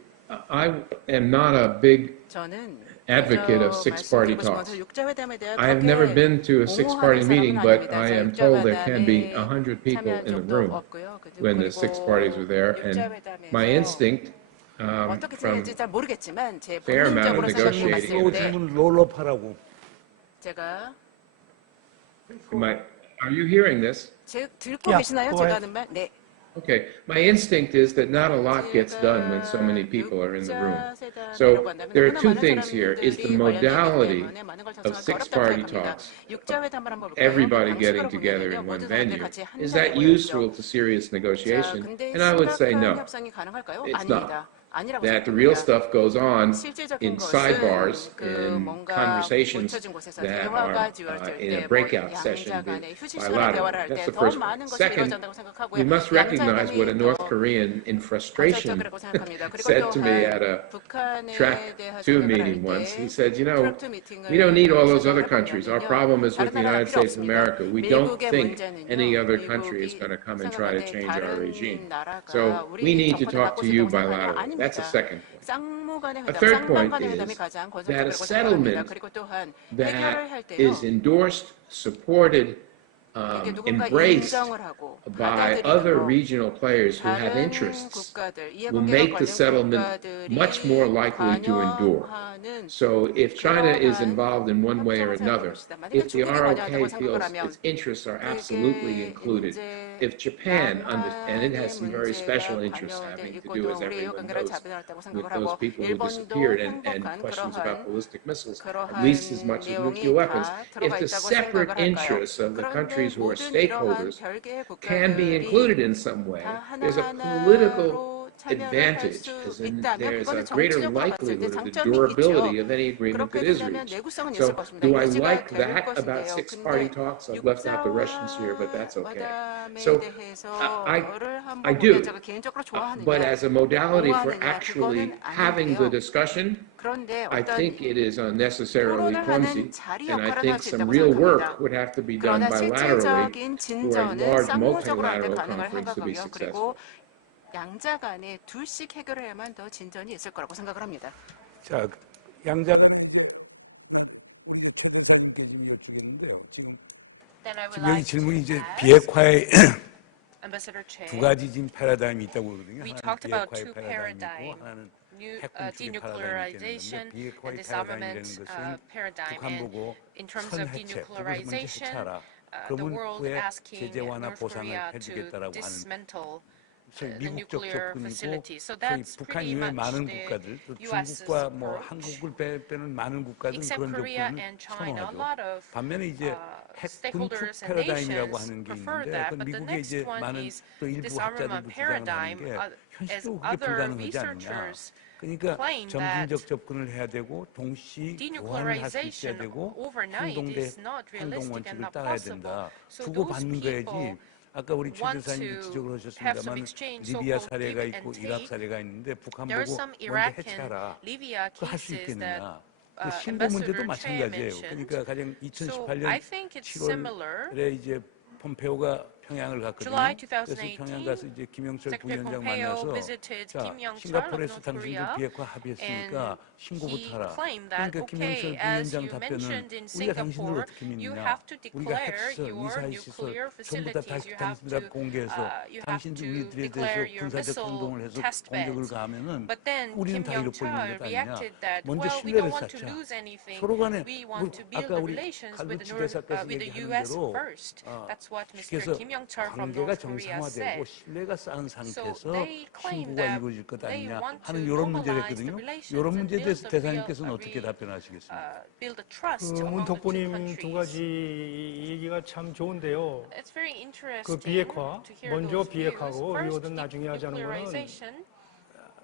I am not a big 저는 advocate of 먼저 six-party 말씀드리고 싶은 talks. 것은 육자 회담에 대한 I have 그렇게 never been to a 옹호하는 six-party 사람은 meeting, but 아닙니다. I 저 am 육자 told there can be 회담에 100 people 참여한 in the 적도 room 없고요. when the 그리고 six parties were there. 육자 And 회담에서 my instinct 어떻게 from 생각할지 잘 모르겠지만 제 fair amount of 본능적으로 생각해 negotiating. 또 봤을 때 질문 롤업하라고. 제가 are you hearing this? 듣고 Yeah, 계시나요? go 제가 ahead. 하는 말? 네. Okay, my instinct is that not a lot gets done when so many people are in the room. So there are two things here. Is the modality of six-party talks, everybody getting together in one venue, is that useful to serious negotiation? And I would say no, it's not. That the real stuff goes on in sidebars, in conversations that are in a breakout session bilateral. That's the first point. Second, we must recognize what a North Korean in frustration said to me at a Track 2 meeting once. He said, you know, we don't need all those other countries. Our problem is with the United States of America. We don't think any other country is going to come and try to change our regime. So we need to talk to you bilaterally. That's a second point. A third point is that a settlement that is endorsed, supported, embraced by other regional players who have interests will make the settlement much more likely to endure. So if China is involved in one way or another, if the ROK feels its interests are absolutely included, if Japan, and it has some very special interests having to do, as everyone knows, with those people who disappeared and questions about ballistic missiles, at least as much as nuclear weapons, if the separate interests of the countries who are stakeholders can be included in some way, there's a political advantage, as in there's a greater likelihood of the durability of any agreement that is reached. So do I like that about six-party talks? I've left out the Russians here, but that's okay. So I do, but as a modality for actually having the discussion, I think it is unnecessarily clumsy, and I think some real work would have to be done bilaterally for a large multilateral conference to be successful. 양자 간에 둘씩 해결해야만 더 진전이 있을 거라고 생각을 합니다. 자, 양자 지금 여쭈겠는데요. 지금 여기 질문이 이제 비핵화의 두 가지 지금 패러다임이 있다고 그러거든요. 하나는 비핵화의 패러다임이고 하나는 denuclearization and disarmament paradigm. And in terms of denuclearization, the world asking North Korea to dismantle the nuclear facility. So that's pretty much the U.S.'s approach. Except Korea and China, a lot of stakeholders and nations prefer that. But the next one is disarmament paradigm, as other researchers claim that denuclearization overnight is not realistic and not possible. So those people 아까 우리 최 want 교수님이 to 지적을 have some 하셨습니다만 exchange, 리비아 so-called 사례가 give 있고 and 이라크 take. 사례가 있는데 북한 There are 보고 some 먼저 Iraq 해체하라. and Libya 그거 할 수 cases that 있겠느냐. 신고 문제도 Ambassador Che 마찬가지예요. mentioned. 그러니까 가령 So 2018년 I think it's similar. 7월에 이제 폼페오가 평양을 갔거든요. July 그래서 2018, 평양 가서 이제 김영철 Secretary 부위원장 Pompeo 만나서 visited 자, Kim Young-chul of 싱가포르에서 North 당신들 Korea, 비핵화 합의했으니까 and 신고부터 he 하라. claimed that, 그러니까 김영철 okay, as 부위원장 you 답변은 mentioned in 우리가 당신들 Singapore, 어떻게 you 믿느냐. have to 우리가 declare 핵시설, your 미사일 nuclear 시설 전부 다 facilities. You have 당신들 to, 공개해서 you have 당신들 to 우리들에 대해서 declare your 군사적 missile 행동을 해서 test 공격을 beds. 가하면은 But then 우리는 Kim 다 잃어버리는 Young-chul 것 아니냐. reacted that, 먼저 well, we 신뢰를 don't want to 쌓자. lose anything. 서로 간에 We want to build 아까 the 우리 relations with 칼루치 the 대사께서 with the 얘기하는 U.S. 대로 first. That's what 쉽게 Mr. 해서 Kim Young-chul from 관계가 North Korea 정상화되고 said. 신뢰가 쌓은 상태에서 they claim 신고가 that 이루어질 것 they 아니냐 want to 하는 이런 문제를 normalize the 했거든요. relations 이런 and 문제에 대해서 build a 대사님께서는 real, 어떻게 답변하시겠습니까? build a trust 문 among the two 덕분님 두 countries. 가지 얘기가 참 좋은데요. It's very interesting 그 비핵화, to hear 먼저 those views. 비핵화하고 First, 이거든 나중에 하자는 거는 denuclearization.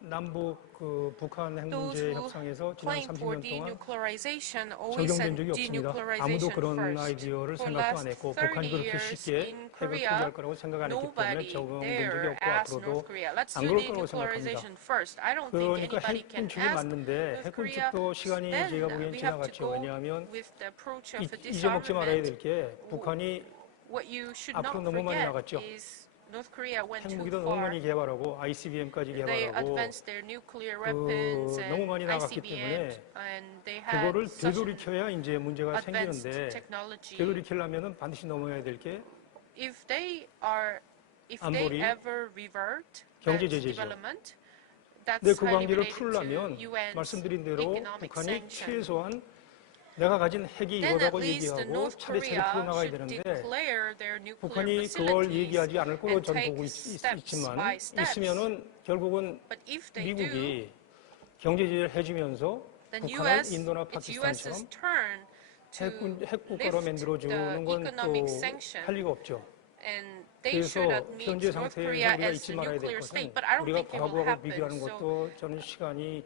남북 그 북한 핵 Those 문제 who 협상에서 지난 claim for 30년 동안 denuclearization always said 적용된 적이 없습니다. 아무도 denuclearization 그런 first. 아이디어를 For 생각도 안 last 했고 30 북한이 그렇게 years 쉽게 in 핵을 Korea, 포기할 거라고 생각 안 했기 때문에 nobody 적용된 적이 there 없고 asked 앞으로도 North Korea, let's 안 do 그럴 거라고 생각합니다. denuclearization first. I don't think 그러니까 anybody 핵 can 군축이 ask 맞는데 North 핵 Korea. 군축도 시간이 Then 제가 보기엔 we have to 지나갔죠. go 왜냐하면 with the approach of 잊어먹지 말아야 disarmament. 될 게 북한이 What you should 앞으로 not 너무 많이 forget 나갔죠. is North Korea went too 핵무기도 너무 far. 많이 개발하고 ICBM까지 They 개발하고 advanced their nuclear weapons 너무 많이 and 나갔기 ICBMs, 때문에 and they had 그거를 such 되돌이켜야 이제 문제가 advanced 생기는데 technology. 되돌이키려면은 반드시 넘어야 될 게 If they 안보리, ever revert 경제 that 제재죠. development, that's 근데 그 highly 관계를 related 풀려면 to UN's 말씀드린 대로 economic 북한이 sanction. 최소한 내가 가진 핵이 then at 이거라고 least the 얘기하고 North 차례차례 Korea 풀어나가야 should 되는데 declare their nuclear 북한이 그걸 facilities 얘기하지 않을 걸로 and 저는 take 보고 steps 있지만 by steps. 있으면은 결국은 But if they do, 미국이 경제 제재를 해주면서 then 북한을 인도나 it's US's 파키스탄처럼 turn to 핵국가로 lift 만들어주는 the 건 또 economic sanction. 할 리가 없죠. And they should 그래서 admit 현재 North 상태에서 Korea 우리가 as 잊지 a 말아야 될 nuclear 것은 state, but I don't 우리가 think it will 과거하고 happen. 비교하는 So 것도 저는 시간이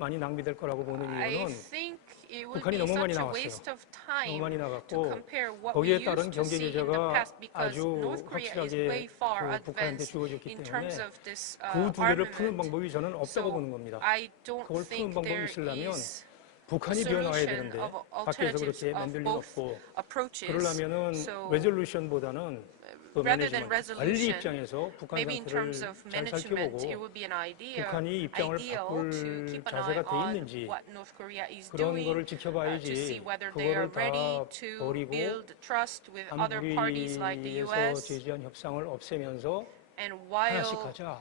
많이 낭비될 거라고 보는 I 이유는 think it would 북한이 be 너무 많이 such a 나왔어요. waste of 너무 time 많이 to 나갔고 compare what we 거기에 used 따른 to 경제 see in the 제재가 past because 아주 North Korea is 확실하게 way far 그 북한한테 advanced 주어졌기 in 때문에 terms of this 그 두 개를 푸는 armament. 방법이 저는 없다고 보는 So 겁니다. I don't 그걸 푸는 think 방법이 there 있으려면 is 북한이 a 비워나가야 solution 되는데 of 밖에서 alternatives 그렇게 of 만들 리 both 없고 approaches. 그러려면은 So 레졸루션보다는 그 rather than 매니지먼트, 관리 resolution, 입장에서 북한 maybe in 상태를 terms of 잘 management, it 살펴보고 would be an idea 북한이 입장을 ideal to 바꿀 keep an 자세가 eye 돼 on 있는지 what North Korea is 그런 doing, 거를 to see 지켜봐야지 whether they are 그거를 ready 다 to 버리고 build trust with other parties like the 한국에서 U.S. 제재한 협상을 없애면서 and 하나씩 while 가자.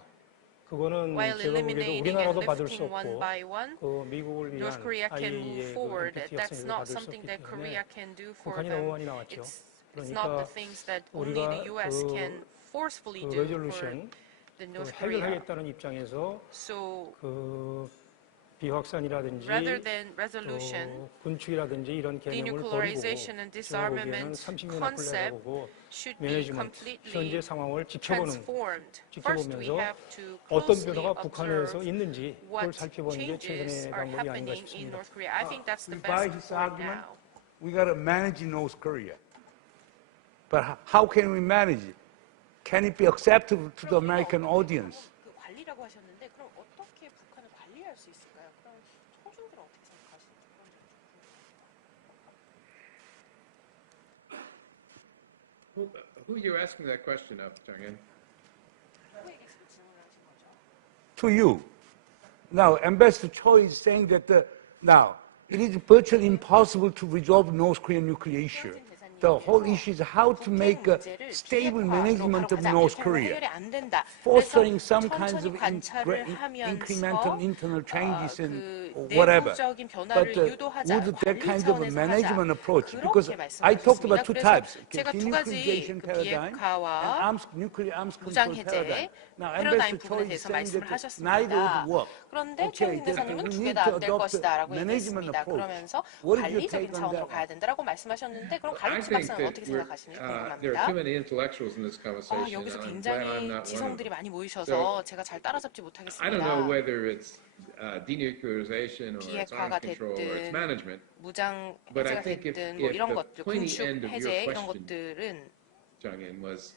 그거는 while 제가 보기에도 eliminating 우리나라도 and 받을 수 lifting one 없고 by one, 그 미국을 위한 North Korea can move IAEA 그 forward. NPT That's 협상에도 not 받을 수 something 없기 that 때문에 Korea can do for 북한이 너무 them. 많이 나왔죠. It's not the 그러니까 things that only the 우리가 U.S. 그 can forcefully 그 do for 레졸루션 the 그 North Korea. 해결하겠다는 입장에서 So 그 비확산이라든지 rather than 또 resolution, 군축이라든지 이런 개념을 버리고 denuclearization and 제가 보기에는 disarmament 30년을 concept 보고 should be 매니지먼트 현재 completely 상황을 지켜보는 transformed. First, we 지켜보면서 have to 어떤 closely 변화가 북한에서 observe 있는지 그걸 what 살펴보는 게 changes 최선의 are 방법이 아닌가 happening in 싶습니다. North Korea. I think that's the By best his for argument, now. we got to manage North Korea. But how can we manage it? Can it be acceptable to the American audience? 그 관리라고 하셨는데 그럼 어떻게 북한을 관리할 수 있을까요? 그럼 청중들은 어떻게 생각하시는지 Who are you asking that question of, Jung-in? 누구에게서 질문하신 거죠? To you. Now, Ambassador Choi is saying that now it is virtually impossible to resolve North Korean nuclear issue. The whole issue is how to make a stable management of North Korea, fostering some kinds of incremental internal changes and whatever. But would that kind of a management approach, because I talked about two types, denuclearization paradigm and nuclear arms control paradigm. Now, Ambassador Choi is saying that neither would work. 그런데 Okay, 최영민 대사님은 we 두 개 need 다 to 안 될 adopt 것이다라고 management 얘기했습니다. approach. 그러면서 What is your 관리적인 take on 차원으로 that? 가야 된다라고 말씀하셨는데 그럼 I 갈림치 think 박사는 that 어떻게 생각하시는지 there are 궁금합니다. too many intellectuals in this conversation. 아, 여기서 and I'm glad I'm 굉장히 not one of 지성들이 them. 많이 모이셔서 제가 잘 따라잡지 I don't know 못하겠습니다. whether it's denuclearization or it's arms 비핵화가 control or it's 됐든 management. 무장 But I 해제가 think 됐든 뭐 if 이런 the 것들, pointy 군축 end of your 해제 이런 question, 것들은 Jung-in, was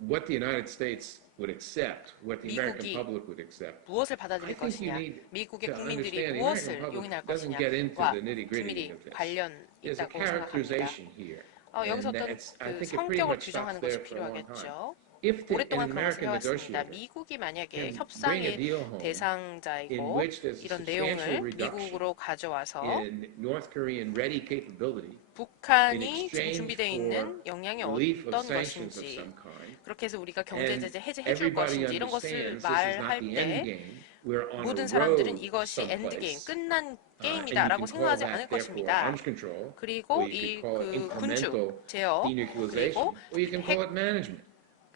what the United States would accept, what the American 미국이 public would accept. 무엇을 I 받아들일 think you 것이냐, need 미국의 to 국민들이 understand the 무엇을 American 용인할 public doesn't get into 것이냐와 the nitty-gritty 비밀이 of this. 관련 There's a 있다고 생각합니다. characterization here. 여기서 And 어떤 that's, I 그 think it pretty 성격을 much 규정하는 stops 것이 there for a long time. 필요하겠죠. If the, an 오랫동안 그런 것을 American 해왔습니다. negotiator 미국이 만약에 can bring a 협상의 deal home in 대상자이고 which there's a 이런 substantial 내용을 reduction 미국으로 가져와서 in North Korean ready capability in 북한이 지금 exchange 준비되어 for 있는 역량이 relief of 어떤 sanctions of 것인지 some kind, 그렇게 해서 우리가 경제 and 제재 해제해 줄 everybody 것인지 이런 것을 understands this is not 말할 the 때 end game. We're on a 모든 road 사람들은 이것이 someplace. 엔드게임, 끝난 And you 게임이다라고 can call 생각하지 that 않을 therefore 것입니다. arms control, 그리고 or you 이 could call it 그 incremental 군축, 제어, denuclearization, 그리고 or you can call it management.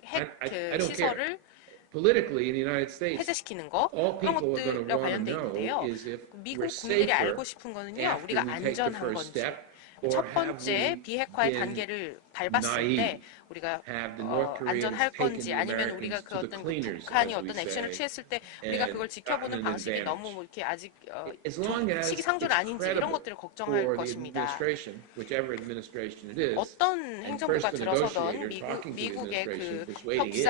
핵 I 그 don't care. 시설을 Politically in the United States, 해제시키는 거 all 그런 people are going to 것들과 want 관련돼 to 있는데요. know is if 미국 we're 국민들이 safer 알고 싶은 거는요, after 우리가 we take the 안전한 first 건지. step, 첫 or have 번째 we 비핵화의 been 단계를 밟았을 때 naive? 우리가 Have the North Koreans 안전할 taken 건지 the 아니면 Americans 우리가 그 to the 어떤 cleaners, 북한이 as we 어떤 액션을 say, 취했을 때 우리가 and 그걸 지켜보는 gotten an 방식이 advantage. 너무 이렇게 아직 As long as 시기상조는 it's 아닌지 이런 credible 것들을 for 걱정할 the 것입니다. administration, whichever administration it is, 어떤 and 행정부가 first the 들어서던 negotiator talking to the 미국의 administration, 그 persuading it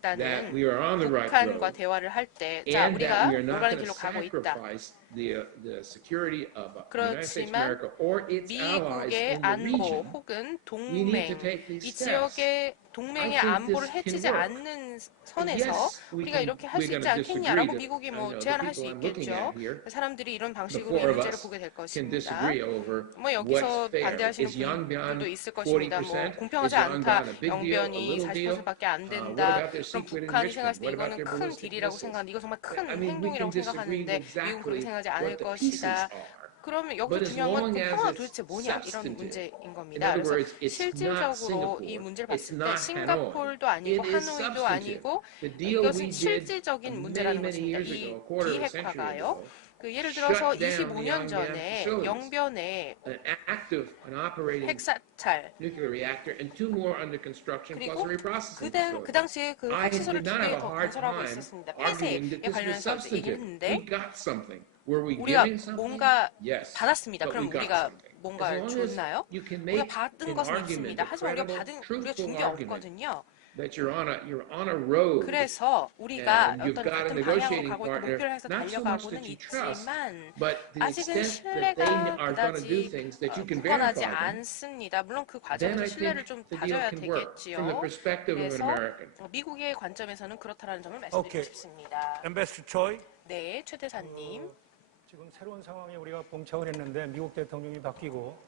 that 협상단은 we are on the right 북한과 road, 대화를 할 때, 자, and 우리가 that we are not 올바른 going 길로 to 가고 있다. sacrifice the security of the United States of 그렇지만 America or its allies 미국의 in the 안보 region. 혹은 We need to 동맹, take these 이 steps. 지역의 동맹의 I think 안보를 this can 해치지 work. 않는 선에서 Yes, we 우리가 can- 이렇게 할 수 we're 있지 gonna 않겠냐라고 disagree 미국이 that, 뭐 the 제안을 할 수 people I'm looking 있겠죠. at here, 사람들이 이런 The 방식으로 이 four of 문제를 us 보게 될 can 것입니다. disagree over 뭐 여기서 what's fair. 반대하시는 Is Yongbyon 분들도 있을 것입니다. 뭐 40%? 공평하지 Is 않다. Yongbyon a big deal, a 영변이 little deal? 40%밖에 안 What 된다. about their 그럼 secret 북한이 enrichment? 생각할 때 What about 이거는 their 큰 ballistic 딜이라고 missiles? 생각하는데 이거 정말 큰 I mean, we 행동이라고 can disagree 생각하는데 미국은 그렇게 exactly 생각하지 않을 what the pieces 것이다. are. 그러면 But 여기서 as 중요한 건 long as 평화가 it's 도대체 뭐냐 이런 substantive, 문제인 in 겁니다. other 그래서 words, it's not 실질적으로 이 Singapore, 문제를 it's 봤을 때 not 싱가포르도 Hanoi, 아니고 it is 하노이도 substantive. 아니고 The deal 이것은 we did 실질적인 many, 문제라는 many 것입니다. years 이 ago, a quarter of a century 비핵화가요. ago, 그 예를 들어서 shut down the 25년 Yongbyon 전에 facilities, 영변에 an active and operating 핵사찰 nuclear reactor and 2 more under construction plus 그리고 a reprocessing 그 facility. 당시에 그 I 핵시설을 did 두 not 개 have a 더 hard 건설하고 time 있었습니다. arguing 폐쇄에 that this was 관련해서 얘기를 substantive. 했는데 We got something. Were we 우리가 giving something? 뭔가 Yes. 받았습니다. But we 그럼 got 우리가 something. As 뭔가를 long as 줬나요? you can 우리가 make 받은 an 것은 argument, 있습니다. a 하지만 우리가 credible, 우리가 준 truthful 게 argument 없거든요. that you're on a road 그래서 우리가 and you've 어떤 got a 같은 방향으로 negotiating 가고 있고 partner, 목표를 해서 not so much 달려가고는 that you trust, 있지만 but the 아직은 extent that they 신뢰가 are going to do 그다지 things that you can 굳건하지 verify them, 않습니다. 물론 그 then 과정에서 I 신뢰를 think 좀 the deal 다져야 can work from the 되겠지요. perspective of an 그래서 American. 미국의 관점에서는 그렇다라는 점을 말씀드리고 Okay. 싶습니다. Ambassador Choi. 네, 최 대사님. 지금 새로운 상황에 우리가 봉착을 했는데 미국 대통령이 바뀌고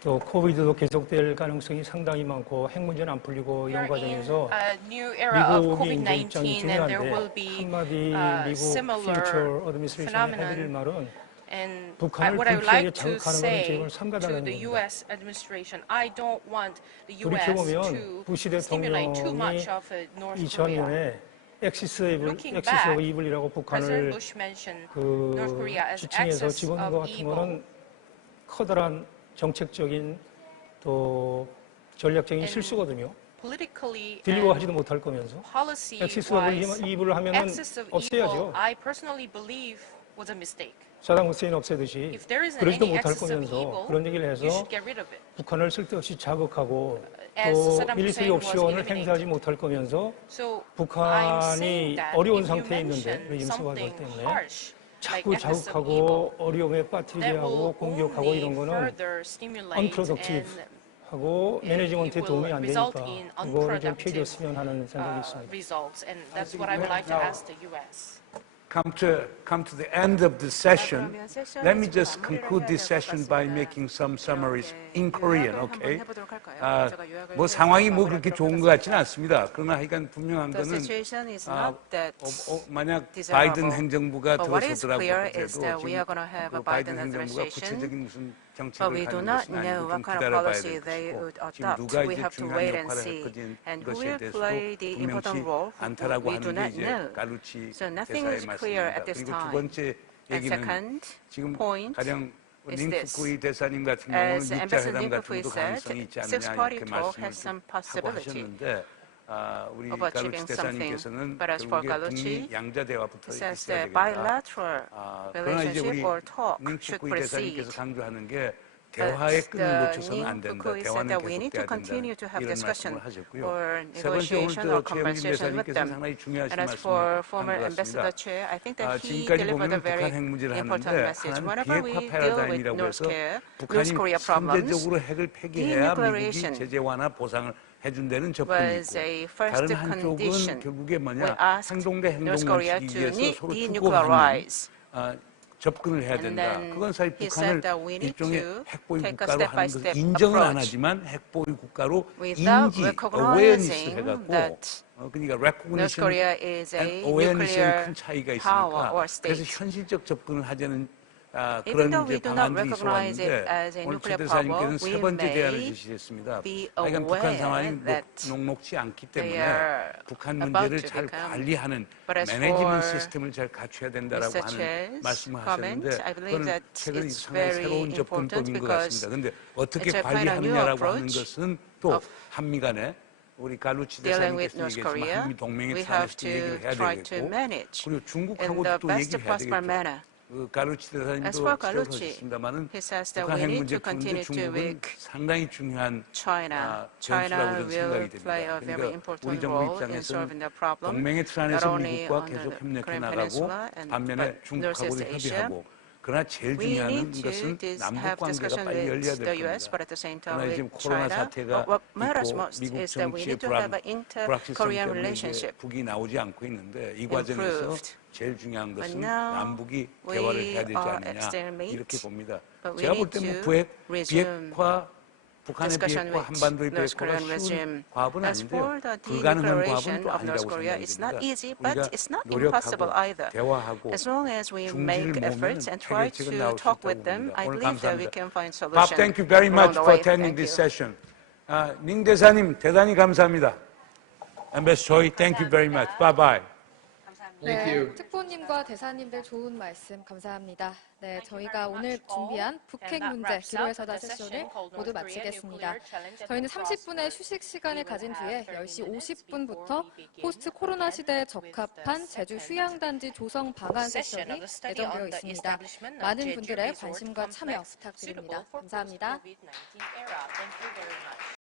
또 코비드도 계속될 가능성이 상당히 많고 핵 문제는 안 풀리고 이런 We're in 과정에서 a new era of 미국이 이제 입장이 COVID-19 and there 중요한데 will be 한마디 미국 similar future administration이 해드릴 phenomenon. 말은 And 북한을 what I would 불피하게 like to 자극하는 것은 say 제발 to 삼가달라는 the 겁니다. U.S. administration, I don't want the U.S. 돌이켜보면 to 부시 stimulate too 대통령이 much of North Korea. 2000년에 엑시스 Looking 오브 back, 이블이라고 President 북한을 Bush mentioned North 그 Korea as 지칭해서 axis 집어넣은 것 of 같은 evil. 거는 커다란 정책적인 또 전략적인 And 실수거든요. Politically 들리고 and 하지도 못할 거면서 엑시스 policy-wise, 오브 이블을 하면은 axis of evil, 없애야죠. I personally believe was a mistake. 사담 후세인 없애듯이 If there isn't 그러지도 any 못할 axis of 거면서 evil, 그런 얘기를 you 해서 should get rid of it. 북한을 쓸데없이 자극하고 As 또 Saddam 밀리터리 Hussein was 옵션을 eliminated. 행사하지 못할 거면서 So I'm 북한이 saying that 어려운 if you 상태에 있는데 mention 레짐 서바이벌 something 때문에 harsh, like 자꾸 axis of evil, 자극하고 어려움에 빠뜨리게 that 하고 will 공격하고 only 이런 거는 further stimulate unproductive and 하고 매니지먼트에 will 도움이 안 result 되니까 in 그거를 좀 unproductive, 피해줬으면 하는 생각이 있습니다. results, and that's what I would like to ask the U.S. Come to the end of the session. Let me just conclude this session by making some summaries in Korean, okay? 뭐 상황이 뭐 그렇게 좋은 것 같지는 않습니다. 그러나 하여간 분명한 거는 만약 바이든 행정부가 들어서더라고 하더라도 지금 그 바이든 행정부가 구체적인 무슨 정책을 가는 것은 아니고 좀 기다려봐야 될 것이고 지금 누가 이제 중요한 역할을 할 것에 대해서도 분명치 않다라고 하는 게 이제 갈루치 대사의 말씀입니다. 그리고 두 번째 얘기는 지금 가령 링크쿠이 대사님 같은 경우는 6자 회담 같은 것도 가능성이 있지 않느냐 이렇게 말씀을 하고 하셨는데 우리 갈루치 대사님께서는 결국에 북미 양자 대화부터 있어야 되겠다. 그러나 이제 우리 링크쿠이 대사님께서 강조하는 게 대화의 끈을 놓쳐서는 안 된다. 대화는 계속돼야 된다. 이런 말씀을 하셨고요. 세 번째 오늘 최영진 대사님께서 상당히 중요하신 말씀을 한 것 같습니다. 지금까지 보면 북한 핵 문제를 하는데 하나는 비핵화 패러다임이라고 해서 북한이 선제적으로 핵을 폐기해야 미국이 제재 완화 보상을 해준다는 접근이 있고 다른 한쪽은 결국에 뭐냐 행동 대 행동을 지키기 위해서 서로 주고받는 접근을 해야 된다. 그건 사실 북한을 일종의 핵보유 국가로 하는 것을 인정은 안 하지만 핵보유 국가로 인지, awareness 해갖고 그러니까 recognition and awareness에 큰 차이가 있으니까 그래서 현실적 접근을 하자는 그런 이제 방안들이 있어왔는데 오늘 최 대사님께서는 세 번째 대안을 제시했습니다. 하여간 북한 상황이 녹록치 않기 때문에 북한 문제를 잘 관리하는 매니지먼트 시스템을 잘 갖춰야 된다라고 하는 말씀을 하셨는데 그건 최근 상당히 새로운 접근법인 것 같습니다. 그런데 어떻게 관리하느냐라고 하는 것은 또 한미 간에 우리 갈루치 대사님께서 얘기했지만 한미 동맹의 틀안에서 얘기를 해야 되겠고 그리고 중국하고도 또 얘기를 해야 되겠죠. 갈루치 대사님도 지적하셨습니다만은 북한 핵 문제 푸는데 중국은 상당히 중요한 변수라고 저는 생각이 됩니다. 그러니까 우리 정부 입장에서는 동맹의 틀 안에서 미국과 계속 협력해 나가고 반면에 중국하고도 협의하고 그러나 제일 중요한 것은 남북 관계가 빨리 열려야 될 겁니다. 그러나 지금 코로나 사태가 있고 미국 정치의 불확실성 때문에 이제 북이 나오지 않고 있는데 이 과정에서 제일 중요한 것은 남북이 대화를 해야 되지 않느냐 이렇게 봅니다. 제가 볼 때 뭐 비핵화 북한에 discussion 비핵화, with 한반도의 North 비핵화가 Korean regime. 쉬운 과업은 As 아닌데요. for the 불가능한 과업은 denuclearation 또 of 아니라고 North Korea, it's not 생각이 easy, 듭니다. but 우리가 it's not 노력하고 impossible either. 대화하고 As long as we 중지를 make 모으면 efforts and try 해결책은 to 나올 수 talk 있다고 with them, 봅니다. I 오늘 believe that we 감사합니다. can find Bob, solution thank you very along much the for way. attending Thank this you. session. 닝 대사님 대단히 감사합니다. Ambassador Choi, thank you very much. Bye bye. Thank 네, you. 특보님과 대사님들 좋은 말씀 감사합니다. 네, 저희가 오늘 준비한 북핵 문제 기로에 서다 세션을 모두 마치겠습니다. 저희는 30분의 휴식 시간을 가진 뒤에 10시 50분부터 포스트 코로나 시대에 적합한 제주 휴양단지 조성 방안 세션이 예정되어 있습니다. 많은 분들의 관심과 참여 부탁드립니다. 감사합니다.